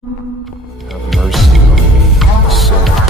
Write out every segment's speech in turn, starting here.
Have mercy on me, a sinner.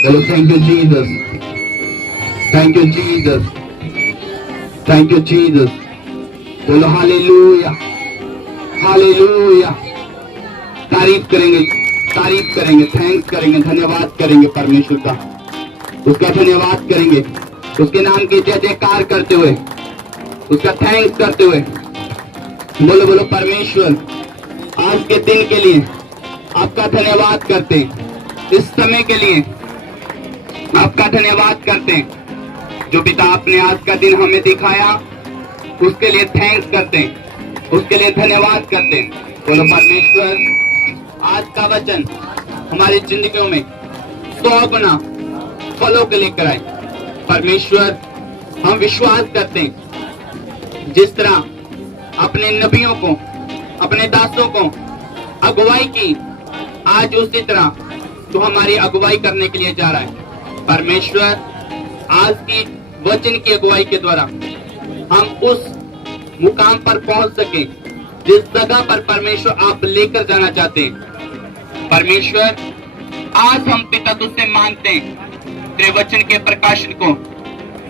Hello, thank you, Jesus. Thank you, Jesus. Thank you, Jesus. बोलो hallelujah, hallelujah. तारीफ करेंगे, thanks करेंगे, धन्यवाद करेंगे परमेश्वर का, उसका धन्यवाद करेंगे, उसके नाम की जय जयकार करते हुए, उसका थैंक्स करते हुए। बोलो बोलो परमेश्वर, आज के दिन के लिए आपका धन्यवाद करते हैं, इस समय के लिए आपका धन्यवाद करते हैं। जो पिता आपने आज का दिन हमें दिखाया उसके लिए थैंक्स करते हैं। उसके लिए धन्यवाद करते हैं। बोलो परमेश्वर आज का वचन हमारी जिंदगियों में 100 गुना फलों के लेकर आए। परमेश्वर हम विश्वास करते हैं जिस तरह अपने नबियों को, अपने दासों को अगुवाई की, आज उसी तरह तो हमारी अगुवाई करने के लिए जा रहा है। परमेश्वर आज की वचन की अगुवाई के द्वारा हम उस मुकाम पर पहुंच सके जिस जगह पर परमेश्वर आप लेकर जाना चाहते हैं। परमेश्वर आज हम पिता तुझसे मांगते हैं तेरे वचन के प्रकाशन को,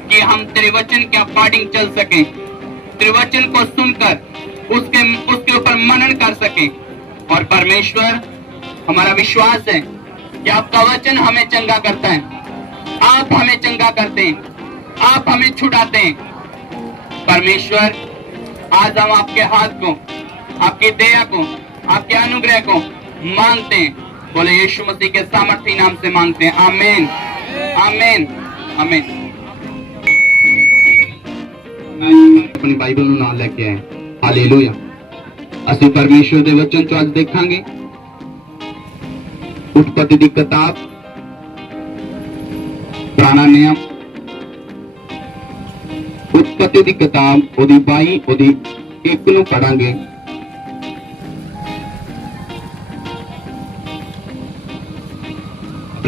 कि हम तेरे वचन के अकॉर्डिंग चल सकें, तेरे वचन को सुनकर उसके ऊपर मनन कर सकें। और परमेश्वर हमारा विश्वास है कि आपका वचन हमें चंगा करता है, आप हमें चंगा करते हैं, आप हमें छुड़ाते हैं। परमेश्वर आज हम आपके हाथ को, आपकी दया को, आपके अनुग्रह को मांगते हैं। बोले यीशु मसीह के सामर्थी नाम से मांगते हैं, आमीन, आमीन, आमीन। अपनी बाइबल ਨੂੰ ਨਾਲ ਲੈ ਕੇ ਆਏ। ਹਾਲੇਲੂਇਆ। ਅਸੀਂ ਪਰਮੇਸ਼ਵਰ ਦੇ ਵਚਨ ਚੋਂ ਅੱਜ ਦੇਖਾਂਗੇ उत्पत्ति ਦੀ ਕਿਤਾਬ, ਪੁਰਾਣਾ ਨਿਯਮ, उत्पत्ति ਦੀ ਕਿਤਾਬ ਉਹਦੀ 22 ਉਹਦੀ 1 ਨੂੰ ਪੜਾਂਗੇ।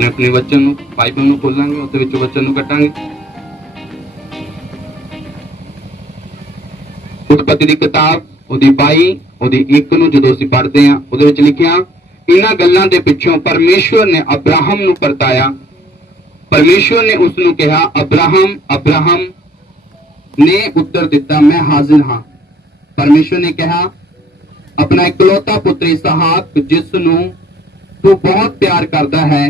अपने वचन बाइबल ਨੂੰ ਖੋਲਾਂਗੇ, ਉਹਦੇ ਵਿੱਚ ਵਚਨ ਨੂੰ ਕੱਟਾਂਗੇ। उत्पत्ति ਦੀ ਕਿਤਾਬ ਉਹਦੀ 22 ਉਹਦੀ 1 ਨੂੰ ਜਦੋਂ ਅਸੀਂ ਪੜ੍ਹਦੇ ਹਾਂ, ਉਹਦੇ ਵਿੱਚ ਲਿਖਿਆ, ਇਹਨਾਂ ਗੱਲਾਂ ਦੇ ਪਿੱਛੋਂ ਪਰਮੇਸ਼ਵਰ ਨੇ ਅਬਰਾਹਮ ਨੂੰ ਪਰਤਾਇਆ। ਪਰਮੇਸ਼ਵਰ ਨੇ ਉਸ ਨੂੰ ਕਿਹਾ, ਅਬਰਾਹਮ, ਅਬਰਾਹਮ ਨੇ ਉੱਤਰ ਦਿੱਤਾ, ਮੈਂ ਹਾਜ਼ਰ ਹਾਂ। ਪਰਮੇਸ਼ਵਰ ਨੇ ਕਿਹਾ, ਆਪਣਾ ਇਕਲੌਤਾ ਪੁੱਤਰ ਇਸਹਾਕ ਜਿਸ ਨੂੰ ਤੂੰ ਬਹੁਤ ਪਿਆਰ ਕਰਦਾ ਹੈ,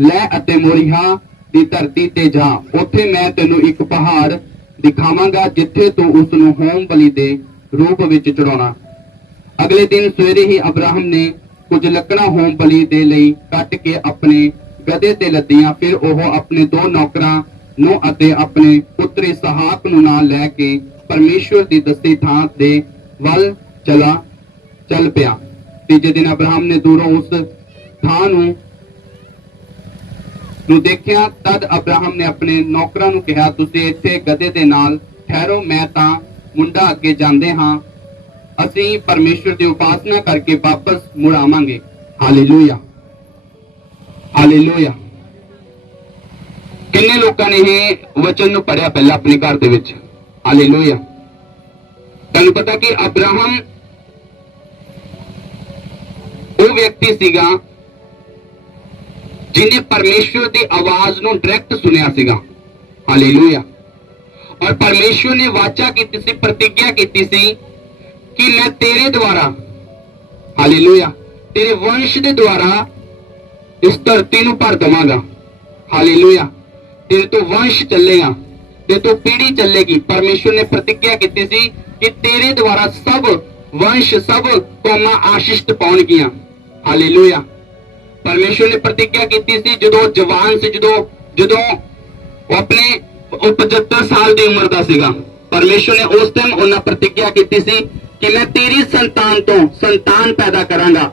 ਲੈ ਅਤੇ ਮੋਰੀਹਾ ਦੀ ਧਰਤੀ ਤੇ ਜਾ। ਉੱਥੇ ਮੈਂ ਤੈਨੂੰ ਇੱਕ ਪਹਾੜ ਦਿਖਾਵਾਂਗਾ ਜਿੱਥੇ ਤੂੰ ਉਸ ਨੂੰ ਹੋਮ ਬਲੀ ਦੇ ਰੂਪ ਵਿੱਚ ਚੜਾਉਣਾ। ਅਗਲੇ ਦਿਨ ਸਵੇਰੇ ਹੀ ਅਬਰਾਹਮ ਨੇ ਕੁਝ ਲੱਕੜਾਂ ਹੋਮ ਬਲੀ ਦੇ ਲਈ ਕੱਟ ਕੇ ਆਪਣੇ ਗਧੇ ਤੇ ਲੱਦੀਆਂ। ਫਿਰ ਉਹ ਆਪਣੇ 2 ਨੌਕਰਾਂ ਨੂੰ ਅਤੇ ਆਪਣੇ ਪੁੱਤਰ ਇਸਹਾਕ ਨੂੰ ਨਾਲ ਲੈ ਕੇ ਪਰਮੇਸ਼ਵਰ ਦੀ ਦੱਸੀ ਥਾਂ ਦੇ ਵੱਲ ਚੱਲ ਪਿਆ। ਤੀਜੇ ਦਿਨ ਅਬਰਾਹਮ ਨੇ ਦੂਰੋਂ ਉਸ ਥਾਂ ਨੂੰ ਦੇਖਿਆ। ਤਦ ਅਬਰਾਹਮ ਨੇ ਆਪਣੇ ਨੌਕਰਾਂ ਨੂੰ ਕਿਹਾ, ਤੁਸੀਂ ਇੱਥੇ ਗਧੇ ਦੇ ਨਾਲ ਠਹਿਰੋ, ਮੈਂ ਤਾਂ ਮੁੰਡਾ ਅੱਗੇ ਜਾਂਦੇ ਹਾਂ, ਅਸੀਂ ਪਰਮੇਸ਼ਵਰ ਦੀ ਉਪਾਸਨਾ ਕਰਕੇ ਵਾਪਸ ਮੁੜ ਆਵਾਂਗੇ। Hallelujah, hallelujah. ਕਿੰਨੇ ਲੋਕਾਂ ਨੇ ਇਹ ਵਚਨ ਨੂੰ ਪੜਿਆ ਪਹਿਲਾਂ ਆਪਣੇ ਘਰ ਦੇ ਵਿੱਚ? ਹਾਲੇਲੂਇਆ। ਤੁਹਾਨੂੰ ਪਤਾ ਕਿ ਅਬਰਾਹਮ ਉਹ ਵਿਅਕਤੀ ਸੀਗਾ जिन्हें परमेश्वर की आवाज ਨੂੰ डायरेक्ट सुनिया ਸੀਗਾ। हालेलुया। और परमेश्वर ने वाचा की सी, प्रतिज्ञा की सी कि मैं तेरे द्वारा, हालेलुया, तेरे वंश के द्वारा इस धरती ਨੂੰ भर देवांगा। हालेलुया। तेरे तो वंश चलेगा, तेरे तो पीढ़ी चलेगी। परमेश्वर ने प्रतिज्ञा की सी कि तेरे द्वारा सब वंश, सब कौमां आशीष पाउणगियां। हालेलुया। परमेश्वर ने प्रतिज्ञा की थी जो जवान से जो अपने 75 साल की उम्र का सीगा। परमेश्वर ने उस टाइम उन्हें प्रतिज्ञा की थी कि मैं तेरी संतान तो संतान पैदा करांगा।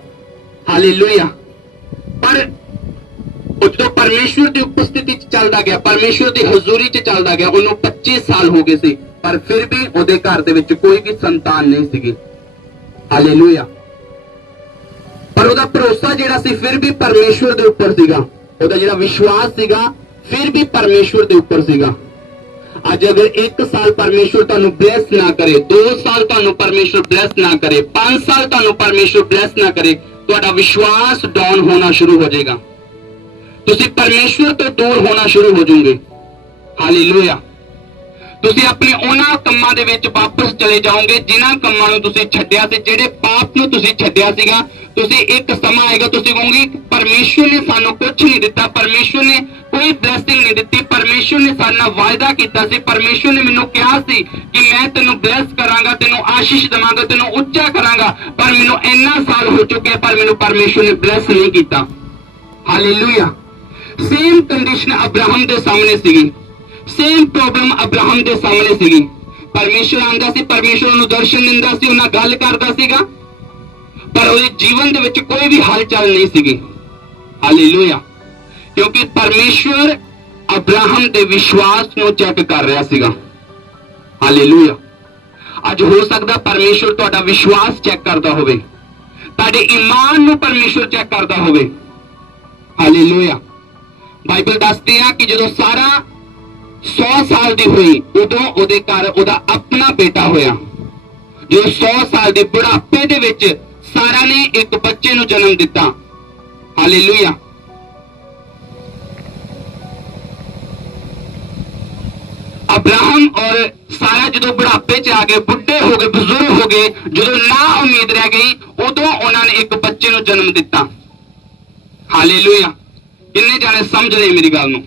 हालेलुया। पर जो परमेश्वर की उपस्थिति चलता गया, परमेश्वर की हजूरी च चलता गया, उन्होंने 25 साल हो गए सी, पर फिर भी उहदे घर दे विच कोई भी संतान नहीं सीगी। हालेलुया। पर ਉਹਦਾ ਭਰੋਸਾ ਜਿਹੜਾ ਸੀ ਫਿਰ ਵੀ ਪਰਮੇਸ਼ਵਰ ਦੇ ਉੱਪਰ ਸੀਗਾ, ਉਹਦਾ ਜਿਹੜਾ ਵਿਸ਼ਵਾਸ ਸੀਗਾ ਫਿਰ ਵੀ ਪਰਮੇਸ਼ਵਰ ਦੇ ਉੱਪਰ ਸੀਗਾ। ਅੱਜ ਅਗਰ 1 ਸਾਲ ਪਰਮੇਸ਼ਵਰ ਤੁਹਾਨੂੰ ਬਲੈਸ ਨਾ ਕਰੇ, 2 ਸਾਲ ਤੁਹਾਨੂੰ ਪਰਮੇਸ਼ਵਰ ਬਲੈਸ ਨਾ ਕਰੇ, 5 ਸਾਲ ਤੁਹਾਨੂੰ ਪਰਮੇਸ਼ਵਰ ਬਲੈਸ ਨਾ ਕਰੇ, ਤੁਹਾਡਾ ਵਿਸ਼ਵਾਸ ਡਾਊਨ ਹੋਣਾ ਸ਼ੁਰੂ ਹੋ ਜਾਏਗਾ। ਤੁਸੀਂ ਪਰਮੇਸ਼ਵਰ ਤੋਂ ਦੂਰ ਹੋਣਾ ਸ਼ੁਰੂ ਹੋ ਜਾਓਗੇ। ਹਾਲੇਲੂਇਆ। ਤੁਸੀਂ ਆਪਣੇ ਉਹਨਾਂ ਕੰਮਾਂ ਦੇ ਵਿੱਚ ਵਾਪਸ ਚਲੇ ਜਾਓਗੇ ਜਿਨ੍ਹਾਂ ਕੰਮਾਂ ਨੂੰ ਤੁਸੀਂ ਛੱਡਿਆ ਸੀ, ਜਿਹੜੇ ਪਾਪ ਨੂੰ ਤੁਸੀਂ ਛੱਡਿਆ ਸੀਗਾ। ਤੁਸੀਂ ਇੱਕ ਸਮਾਂ ਆਏਗਾ ਤੁਸੀਂ ਕਹੋਗੇ ਪਰਮੇਸ਼ਵਰ ਨੇ ਸਾਨੂੰ ਕੁਝ ਨਹੀਂ ਦਿੱਤਾ, ਪਰਮੇਸ਼ਵਰ ਨੇ ਕੋਈ ਬਲੈਸਿੰਗ ਨਹੀਂ ਦਿੱਤੀ, ਪਰਮੇਸ਼ਵਰ ਨੇ ਸਾਡੇ ਨਾਲ ਵਾਅਦਾ ਕੀਤਾ ਸੀ, ਪਰਮੇਸ਼ਵਰ ਨੇ ਮੈਨੂੰ ਕਿਹਾ ਸੀ ਕਿ ਮੈਂ ਤੈਨੂੰ ਬਲੈਸ ਕਰਾਂਗਾ, ਤੈਨੂੰ ਆਸ਼ੀਸ਼ ਦੇਵਾਂਗਾ, ਤੈਨੂੰ ਉੱਚਾ ਕਰਾਂਗਾ, ਪਰ ਮੈਨੂੰ ਇੰਨਾ ਸਾਲ ਹੋ ਚੁੱਕੇ ਪਰ ਮੈਨੂੰ ਪਰਮੇਸ਼ਵਰ ਨੇ ਬਲੈਸ ਨਹੀਂ ਕੀਤਾ। ਹਾਲੇਲੂਇਆ। सेम कंडीशन अब्राहम के सामने सी, सेम प्रॉब्लम अब्राहम के सामने सी। परमेश्वर आंदा सी, परमेश्वर उन्हें दर्शन दिंदा सी, उन्हां गल करदा सीगा, पर उहदे जीवन दे विच कोई भी हलचल नहीं सीगी। हालेलुया। क्योंकि परमेश्वर अब्राहम दे विश्वास नूं चेक कर रहा सीगा। हालेलुया। अज हो सकदा परमेश्वर तुहाडा विश्वास चेक करदा होवे, तुहाडे ईमान नूं परमेश्वर चेक करदा होवे। हालेलुया। बाइबल दसदी है कि जदों सारा 100 साल दी हुई उदों उहदे घर उहदा अपना बेटा होया। जो 100 साल दे बुढ़ापे दे विच सारा ने एक बच्चे नूं जन्म दिता। हालेलुया। अब्राहम और सारा जो बुढ़ापे च आ गए, बुढ़े हो गए, बुजुर्ग हो गए, जो ना उम्मीद रह गई, उदों उन्होंने एक बच्चे नूं जन्म दिता। हालेलुया। किन्ने जाने समझ रहे मेरी गल नूं?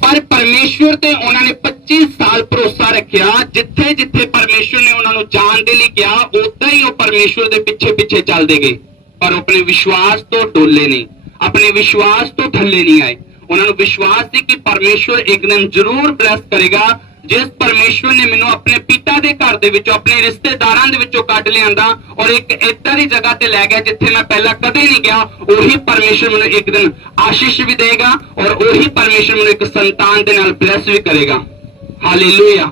पर परमेश्वर ते उन्होंने 25 साल भरोसा रखिया। जिथे जिथे परमेश्वर ने उन्होंने जान दे लई कहा, उदा ही वो परमेश्वर दे पिछे पिछे चलते गए, पर अपने विश्वास तो डोले नहीं, अपने विश्वास तो थले नहीं आए। उन्होंने विश्वास थी कि परमेश्वर एक दिन जरूर ब्लेस करेगा। जिस परमेश्वर ने मैनू अपने पिता के घर दे विचों, अपने रिश्तेदारां दे विचों कढ लियांदा और एक इदां दी जगह ते लै गया जिथे मैं पहला कदे नहीं गया, उही परमेश्वर मैनू एक दिन आशीष भी देगा और उही परमेश्वर मैनू एक संतान दे नाल ब्लेस भी करेगा। हालेलुया।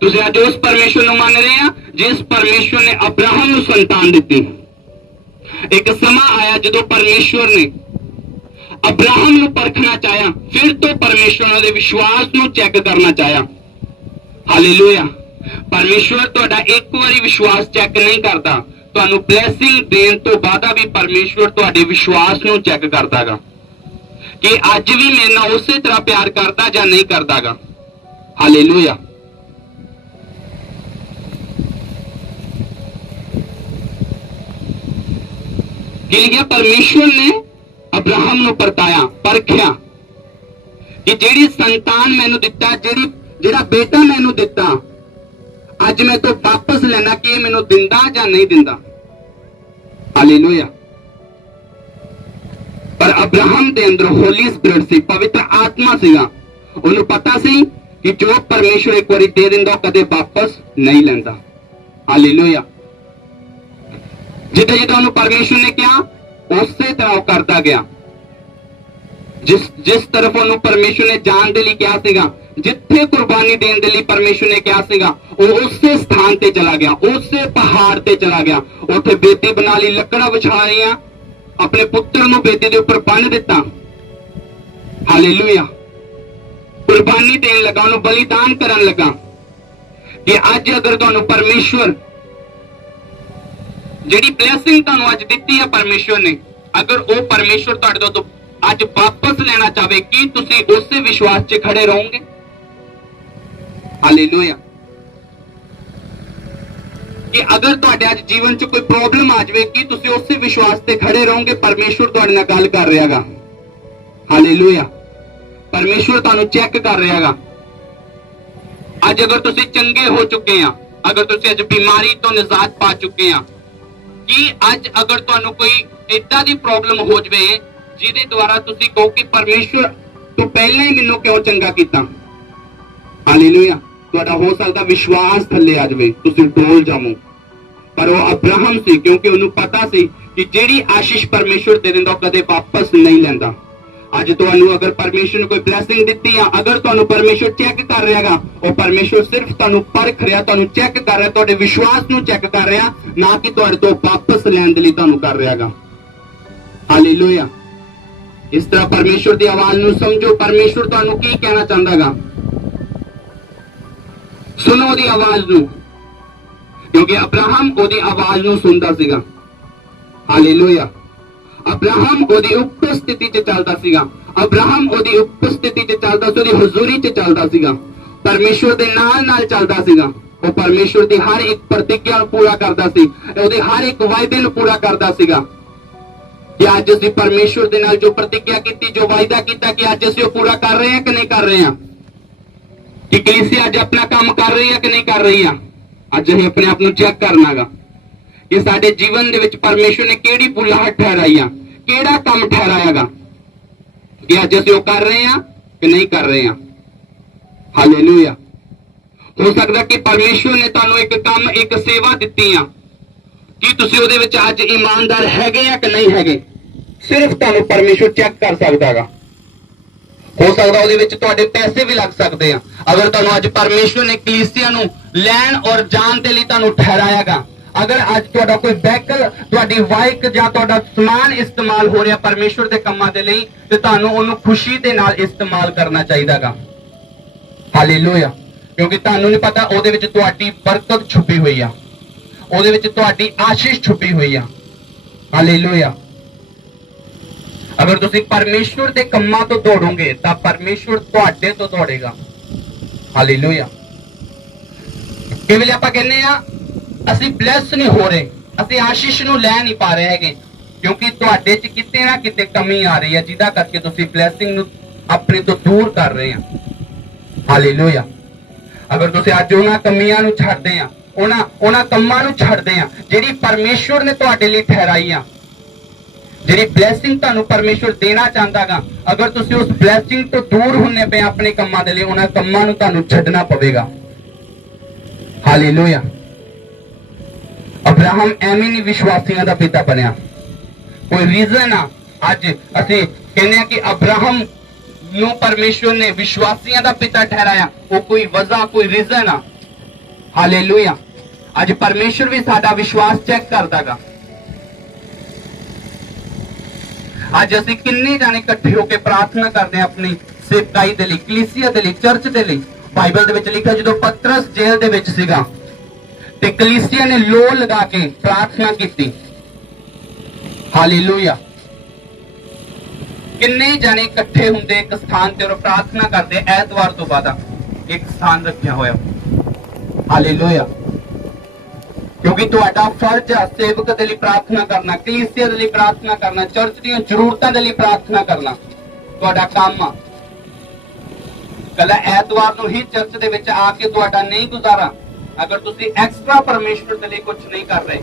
तुसीं अज उस परमेश्वर नूं मान रहे हैं जिस परमेश्वर ने अब्राहम नूं संतान दित्ती। एक समा आया जदों परमेश्वर ने अब्राहम नूं परखना चाहया, फिर तो परमेश्वर उहदे विश्वास नूं चेक करना चाहया। हालेलुया। परमेश्वर तुहाडा एक बारी विश्वास चेक नहीं करता, तुहानूं ब्लैसिंग देण तो बाद भी परमेश्वर तुहाडे विश्वास नूं चेक करदागा कि अज भी मेरे नाल उसे तरह प्यार करदा जां नहीं करदागा। हालेलुया। कि लिखिया परमेश्वर ने अब्राहम नूं परताया, परखिया कि जेड़ी संतान मैनू दिता, जेड़ा बेटा मैनू दिता, अज मैं तो वापस लेना कि ये मैनू दिंदा जां नहीं दिंदा। हालेलुया। पर अब्राहम दे अंदर होली स्पिरिट सी, पवित्र आत्मा सीगा। उन्हें पता सी कि जो परमेश्वर एक बारी दे दिंदा कदे वापस नहीं लेंदा। हालेलुया। जिथे जिथे उन्हें परमेश्वर ने कहा उसे तरह वो करता गया। जिस तरफ उन्होंने परमेश्वर ने जान दे लई कहा सीगा, जिथे कुर्बानी देने दे लई परमेश्वर ने कहा सीगा, वो उसे स्थान ते चला गया, उसे पहाड़ ते चला गया। उथे बेदी बना ली, लकड़ा बिछा रही, अपने पुत्र नूं बेदी दे उपर बन्न दिता। हालेलुया। कुर्बानी देन लगा, उन्होंने बलिदान करन लगा कि अज अगर तुहानूं परमेश्वर जिहड़ी ब्लैसिंग तुहानूं अज दित्ती है परमेश्वर ने, अगर वो परमेश्वर तुहाडे तो अज वापस लेना चाहे कि तुसीं उसे विश्वास च खड़े रहोगे? हालेलुया। कि अगर तुहाडे अज जीवन च कोई प्रॉब्लम आ जाए कि तुसीं उसे विश्वास ते खड़े रहोगे? परमेश्वर तुहाडे नाल गल कर रहा गा। हालेलुया। परमेश्वर तुहानूं चेक कर रहा गा। अज अगर तुसीं चंगे हो चुके हैं, अगर तुसीं अज बीमारी तो निजात पा चुके हैं, कि अज अगर तुहानूं कोई इदां दी प्रॉब्लम हो जाए जिहदे द्वारा तुसीं कहो कि परमेश्वर तू पहले ही मैनूं क्यों चंगा कीता? हालेलुया। तुहाडा हो सकदा विश्वास थल्ले आ जाए, तुसीं डोल जावो, पर वो अब्राहम सी, क्योंकि उन्होंने पता सी कि जिहड़ी आशीष परमेश्वर दे दिंदा कदे वापस नहीं लैंदा। अज तुहानूं अगर परमेश्वर ने कोई ब्लैसिंग दित्ती है, अगर तुहानूं परमेश्वर चेक कर रहा गा, और परमेश्वर सिर्फ तुहानूं परख रहा, तुहानूं चेक कर रहा, तुहाडे विश्वास नूं चेक कर रहा, ना कि तुहाडे तो वापस लैण दे लई तुहानूं कर रहा गा। हालेलुया। इस तरह परमेश्वर की आवाज नूं समझो, परमेश्वर तुहानूं की कहना चाहता गा। सुनो ओदी आवाज नूं, क्योंकि अब्राहम ओदी आवाज नूं सुनदा सीगा। हालेलुया। अब्राहम ओदी उपस्थिति च चलदा सीगा, अब्राहम ओदी उपस्थिति च चलदा सी, ओदी हुजूरी च चलदा सीगा, परमेश्वर दे नाल नाल चलदा सीगा। वो परमेश्वर दी हर एक प्रतिज्ञा पूरा करदा सी, ओदे हर एक वायदे नूं पूरा करदा सीगा। कि अज असीं परमेश्वर दे नाल जो प्रतिज्ञा की, जो वायदा किया, कि अज असीं पूरा कर रहे हैं कि नहीं कर रहे हैं? कि कलीसिया अज अपना काम कर रही है कि नहीं कर रही है? अज असीं अपने आप नूं चेक करना गा कि साडे जीवन दे विच परमेश्वर ने किहड़ी बुलाहट ठहराई है, किहड़ा काम ठहराया गा, कि अज असीं वो कर रहे हैं कि नहीं कर रहे हैं? हालेलुया। ਹੋ ਸਕਦਾ ਕਿ ਪਰਮੇਸ਼ਵਰ ਨੇ ਤੁਹਾਨੂੰ ਇੱਕ ਕੰਮ, ਇੱਕ ਸੇਵਾ ਦਿੱਤੀ ਆ, ਕੀ ਤੁਸੀਂ ਉਹਦੇ ਵਿੱਚ ਅੱਜ ਇਮਾਨਦਾਰ ਹੈਗੇ ਆ ਕਿ ਨਹੀਂ ਹੈਗੇ? ਸਿਰਫ ਤੁਹਾਨੂੰ ਪਰਮੇਸ਼ਵਰ ਚੈੱਕ ਕਰ ਸਕਦਾ ਹੈਗਾ। ਹੋ ਸਕਦਾ ਉਹਦੇ ਵਿੱਚ ਤੁਹਾਡੇ ਪੈਸੇ ਵੀ ਲੱਗ ਸਕਦੇ ਆ। ਅਗਰ ਤੁਹਾਨੂੰ ਅੱਜ ਪਰਮੇਸ਼ਵਰ ਨੇ ਕਲੀਸਿਆ ਨੂੰ ਲੈਣ ਔਰ ਜਾਣ ਦੇ ਲਈ ਤੁਹਾਨੂੰ ਠਹਿਰਾਇਆਗਾ, ਅਗਰ ਅੱਜ ਤੁਹਾਡਾ ਕੋਈ ਵਹੀਕਲ, ਤੁਹਾਡੀ ਬਾਈਕ ਜਾਂ ਤੁਹਾਡਾ ਸਮਾਨ ਇਸਤੇਮਾਲ ਹੋ ਰਿਹਾ ਪਰਮੇਸ਼ਵਰ ਦੇ ਕੰਮਾਂ ਦੇ ਲਈ, ਤੇ ਤੁਹਾਨੂੰ ਉਹਨੂੰ ਖੁਸ਼ੀ ਦੇ ਨਾਲ ਇਸਤੇਮਾਲ ਕਰਨਾ ਚਾਹੀਦਾਗਾ। ਹਾਲੇਲੂਇਆ। ਕਿਉਂਕਿ ਤੁਹਾਨੂੰ ਨਹੀਂ ਪਤਾ ਉਹਦੇ ਵਿੱਚ ਤੁਹਾਡੀ ਬਰਕਤ ਛੁਪੀ ਹੋਈ ਆ, ਉਹਦੇ ਵਿੱਚ ਤੁਹਾਡੀ ਆਸ਼ੀਸ਼ ਛੁਪੀ ਹੋਈ ਆ। ਹਾਲੇਲੂਇਆ। ਅਗਰ ਤੁਸੀਂ ਪਰਮੇਸ਼ਵਰ ਦੇ ਕੰਮਾਂ ਤੋਂ ਦੌੜੋਗੇ ਤਾਂ ਪਰਮੇਸ਼ਵਰ ਤੁਹਾਡੇ ਤੋਂ ਦੌੜੇਗਾ। ਹਾਲੇਲੂਇਆ। ਕਈ ਵੇਲੇ ਆਪਾਂ ਕਹਿੰਦੇ ਆ ਅਸੀਂ ਬਲੈਸ ਨਹੀਂ ਹੋ ਰਹੇ, ਅਸੀਂ ਆਸ਼ੀਸ਼ ਨੂੰ ਲੈ ਨਹੀਂ ਪਾ ਰਹੇ ਹੈਗੇ, ਕਿਉਂਕਿ ਤੁਹਾਡੇ 'ਚ ਕਿਤੇ ਨਾ ਕਿਤੇ ਕਮੀ ਆ ਰਹੀ ਹੈ, ਜਿਹਦਾ ਕਰਕੇ ਤੁਸੀਂ ਬਲੈਸਿੰਗ ਨੂੰ ਆਪਣੇ ਤੋਂ ਦੂਰ ਕਰ ਰਹੇ ਆ। ਹਾਲੇਲੂਇਆ। ਅਗਰ ਤੁਸੀਂ ਅੱਜ ਉਹਨਾਂ ਕਮੀਆਂ ਨੂੰ ਛੱਡਦੇ ਆ, ਉਹਨਾਂ ਕੰਮਾਂ ਨੂੰ ਛੱਡਦੇ ਆ ਜਿਹੜੀ ਪਰਮੇਸ਼ਵਰ ਨੇ ਤੁਹਾਡੇ ਲਈ ਠਹਿਰਾਈ ਆ, ਜਿਹੜੀ ਬਲੈਸਿੰਗ ਤੁਹਾਨੂੰ ਪਰਮੇਸ਼ਵਰ ਦੇਣਾ ਚਾਹੁੰਦਾਗਾ, ਅਗਰ ਤੁਸੀਂ ਉਸ ਬਲੈਸਿੰਗ ਤੋਂ ਦੂਰ ਹੁੰਨੇ ਪਏ ਆਪਣੇ ਕੰਮਾਂ ਦੇ ਲਈ, ਉਹਨਾਂ ਕੰਮਾਂ ਨੂੰ ਤੁਹਾਨੂੰ ਛੱਡਣਾ ਪਵੇਗਾ। ਹਾਲੇਲੂਇਆ। ਅਬਰਾਹਮ ਐਵੇਂ ਨਹੀਂ ਵਿਸ਼ਵਾਸੀਆਂ ਦਾ ਪਿਤਾ ਬਣਿਆ। ਕੋਈ ਰੀਜ਼ਨ ਆ ਅੱਜ ਅਸੀਂ ਕਹਿੰਦੇ ਆ ਕਿ ਅਬਰਾਹਮ ਨੂੰ ਪਰਮੇਸ਼ਵਰ ਨੇ ਵਿਸ਼ਵਾਸੀਆਂ ਦਾ ਪਿਤਾ ਠਹਿਰਾਇਆ, ਉਹ ਕੋਈ ਵਜ੍ਹਾ, ਕੋਈ ਰੀਜ਼ਨ ਆ। ਹਾਲੇਲੂਇਆ। ਅੱਜ ਪਰਮੇਸ਼ਵਰ ਵੀ ਸਾਡਾ ਵਿਸ਼ਵਾਸ ਚੈੱਕ ਕਰਦਾਗਾ। ਅੱਜ ਅਸੀਂ ਕਿੰਨੇ ਜਾਣੇ ਇਕੱਠੇ ਹੋ ਕੇ ਪ੍ਰਾਰਥਨਾ ਕਰਦੇ ਆ ਆਪਣੀ ਸੇਵਕਾਈ ਦੇ ਲਈ, ਕਲੀਸਿਆ ਦੇ ਲਈ, ਚਰਚ ਦੇ ਲਈ। ਬਾਈਬਲ ਦੇ ਵਿੱਚ ਲਿਖਿਆ ਜਦੋਂ ਪਤਰਸ ਜੇਲ੍ਹ ਦੇ ਵਿੱਚ ਸੀਗਾ ਤੇ ਕਲੀਸਿਆ ਨੇ ਲੋਹ ਲਗਾ ਕੇ ਪ੍ਰਾਰਥਨਾ ਕੀਤੀ। ਹਾਲੇਲੂਇਆ। ਕਿੰਨੇ ਜਾਣੇ ਇਕੱਠੇ ਹੁੰਦੇ ਇੱਕ ਸਥਾਨ ਤੇ ਔਰ ਪ੍ਰਾਰਥਨਾ ਕਰਦੇ। ਐਤਵਾਰ ਤੋਂ ਬਾਅਦ ਇੱਕ ਸਥਾਨ ਰੱਖਿਆ ਹੋਇਆ। ਹਾਲੇਲੂਇਆ। ਕਿਉਂਕਿ ਤੁਹਾਡਾ ਫਰਜ਼ ਹੈ ਸੇਵਕ ਦੇ ਲਈ ਪ੍ਰਾਰਥਨਾ ਕਰਨਾ, ਕਲੀਸਿਆ ਦੇ ਲਈ ਪ੍ਰਾਰਥਨਾ ਕਰਨਾ, ਚਰਚ ਦੀਆਂ ਜ਼ਰੂਰਤਾਂ ਦੇ ਲਈ ਪ੍ਰਾਰਥਨਾ ਕਰਨਾ ਤੁਹਾਡਾ ਕੰਮ ਆ। ਕੱਲਾ ਐਤਵਾਰ ਨੂੰ ਹੀ ਚਰਚ ਦੇ ਵਿੱਚ ਆ ਕੇ ਤੁਹਾਡਾ ਨਹੀਂ ਗੁਜ਼ਾਰਾ, ਅਗਰ ਤੁਸੀਂ ਐਕਸਟਰਾ ਪਰਮੇਸ਼ਵਰ ਦੇ ਲਈ ਕੁਝ ਨਹੀਂ ਕਰ ਰਹੇ।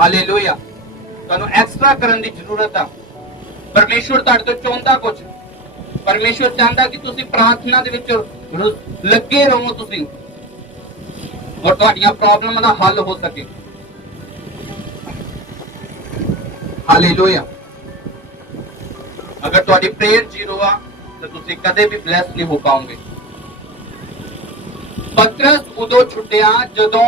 ਹਾਲੇਲੂਇਆ। ਤੁਹਾਨੂੰ ਐਕਸਟਰਾ ਕਰਨ ਦੀ ਜ਼ਰੂਰਤ ਆ। ਪਰਮੇਸ਼ਵਰ ਤੁਹਾਡੇ ਤੋਂ ਚਾਹੁੰਦਾ ਕੁਝ। ਪਰਮੇਸ਼ਵਰ ਚਾਹੁੰਦਾ ਕਿ ਤੁਸੀਂ ਪ੍ਰਾਰਥਨਾ ਦੇ ਵਿੱਚ ਲੱਗੇ ਰਹੋ ਤੁਸੀਂ, ਔਰ ਤੁਹਾਡੀਆਂ ਪ੍ਰੋਬਲਮਾਂ ਦਾ ਹੱਲ ਹੋ ਸਕੇ। ਹਾਲੇਲੂਇਆ। ਅਗਰ ਤੁਹਾਡੀ ਪ੍ਰੇਅਰ ਜ਼ੀਰੋ ਆ ਤਾਂ ਤੁਸੀਂ ਕਦੇ ਵੀ ਬਲੈਸ ਨਹੀਂ ਹੋ ਪਾਓਗੇ। ਪਤਰਸ ਉਦੋਂ ਛੁੱਟਿਆ ਜਦੋਂ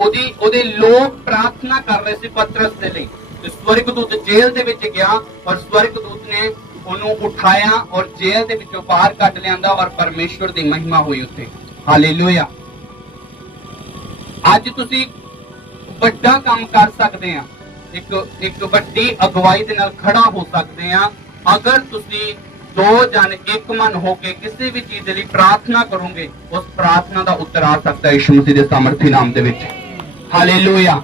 ਉਹਦੇ ਲੋਕ ਪ੍ਰਾਰਥਨਾ ਕਰ ਰਹੇ ਸੀ ਪਤਰਸ ਦੇ ਲਈ, ਤੇ ਸਵਰਗਦੂਤ ਜੇਲ੍ਹ ਦੇ ਵਿੱਚ ਗਿਆ ਔਰ ਸਵਰਗਦੂਤ ਨੇ ਉਹਨੂੰ ਉਠਾਇਆ ਔਰ ਜੇਲ੍ਹ ਦੇ ਵਿੱਚੋਂ ਬਾਹਰ ਕੱਢ ਲਿਆਂਦਾ ਔਰ ਪਰਮੇਸ਼ਵਰ ਦੀ ਮਹਿਮਾ ਹੋਈ ਉੱਥੇ। ਹਾਲੇਲੂਇਆ। ਅੱਜ ਤੁਸੀਂ ਵੱਡਾ ਕੰਮ ਕਰ ਸਕਦੇ ਆ, ਇੱਕ ਵੱਡੀ ਅਗਵਾਈ ਦੇ ਨਾਲ ਖੜਾ ਹੋ ਸਕਦੇ ਆ, ਅਗਰ ਤੁਸੀਂ ਦੋ ਜਨ ਇੱਕ ਮਨ ਹੋ ਕੇ ਕਿਸੇ ਵੀ ਚੀਜ਼ ਦੇ ਲਈ ਪ੍ਰਾਰਥਨਾ ਕਰੋਗੇ। ਉਸ ਪ੍ਰਾਰਥਨਾ ਦਾ ਉੱਤਰ ਆ ਸਕਦਾ ਹੈ ਯਿਸੂ ਮਸੀਹ ਦੇ ਸਾਮਰਥੀ ਨਾਮ ਦੇ ਵਿੱਚ। ਹਾਲੇਲੂਇਆ।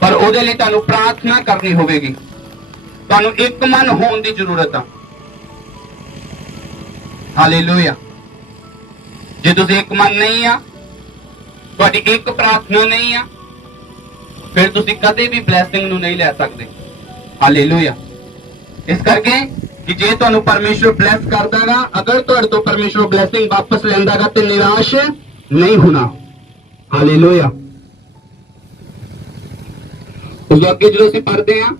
ਪਰ ਉਹਦੇ ਲਈ ਤੁਹਾਨੂੰ ਪ੍ਰਾਰਥਨਾ ਕਰਨੀ ਹੋਵੇਗੀ, ਤੁਹਾਨੂੰ ਇੱਕ ਮਨ ਹੋਣ ਦੀ ਜ਼ਰੂਰਤ ਆ। ਹਾਲੇਲੂਇਆ। ਜੇ ਤੁਸੀਂ ਇੱਕ ਮਨ ਨਹੀਂ ਆ, ਤੁਹਾਡੀ ਇੱਕ ਪ੍ਰਾਰਥਨਾ ਨਹੀਂ ਆ, ਫਿਰ ਤੁਸੀਂ ਕਦੇ ਵੀ ਬਲੈਸਿੰਗ ਨੂੰ ਨਹੀਂ ਲੈ ਸਕਦੇ। ਹਾਲੇਲੂਇਆ। ਇਸ ਕਰਕੇ ਕਿ ਜੇ ਤੁਹਾਨੂੰ ਪਰਮੇਸ਼ਵਰ ਬਲੈਸ ਕਰਦਾਗਾ, ਅਗਰ ਤੁਹਾਡੇ ਤੋਂ ਪਰਮੇਸ਼ਵਰ ਬਲੈਸਿੰਗ ਵਾਪਸ ਲੈਂਦਾਗਾ ਤੇ ਨਿਰਾਸ਼ ਨਹੀਂ ਹੋਣਾ। ਹਾਲੇਲੂਇਆ। ਉਸ ਤੋਂ ਅੱਗੇ ਜਦੋਂ ਅਸੀਂ ਪੜ੍ਹਦੇ ਹਾਂ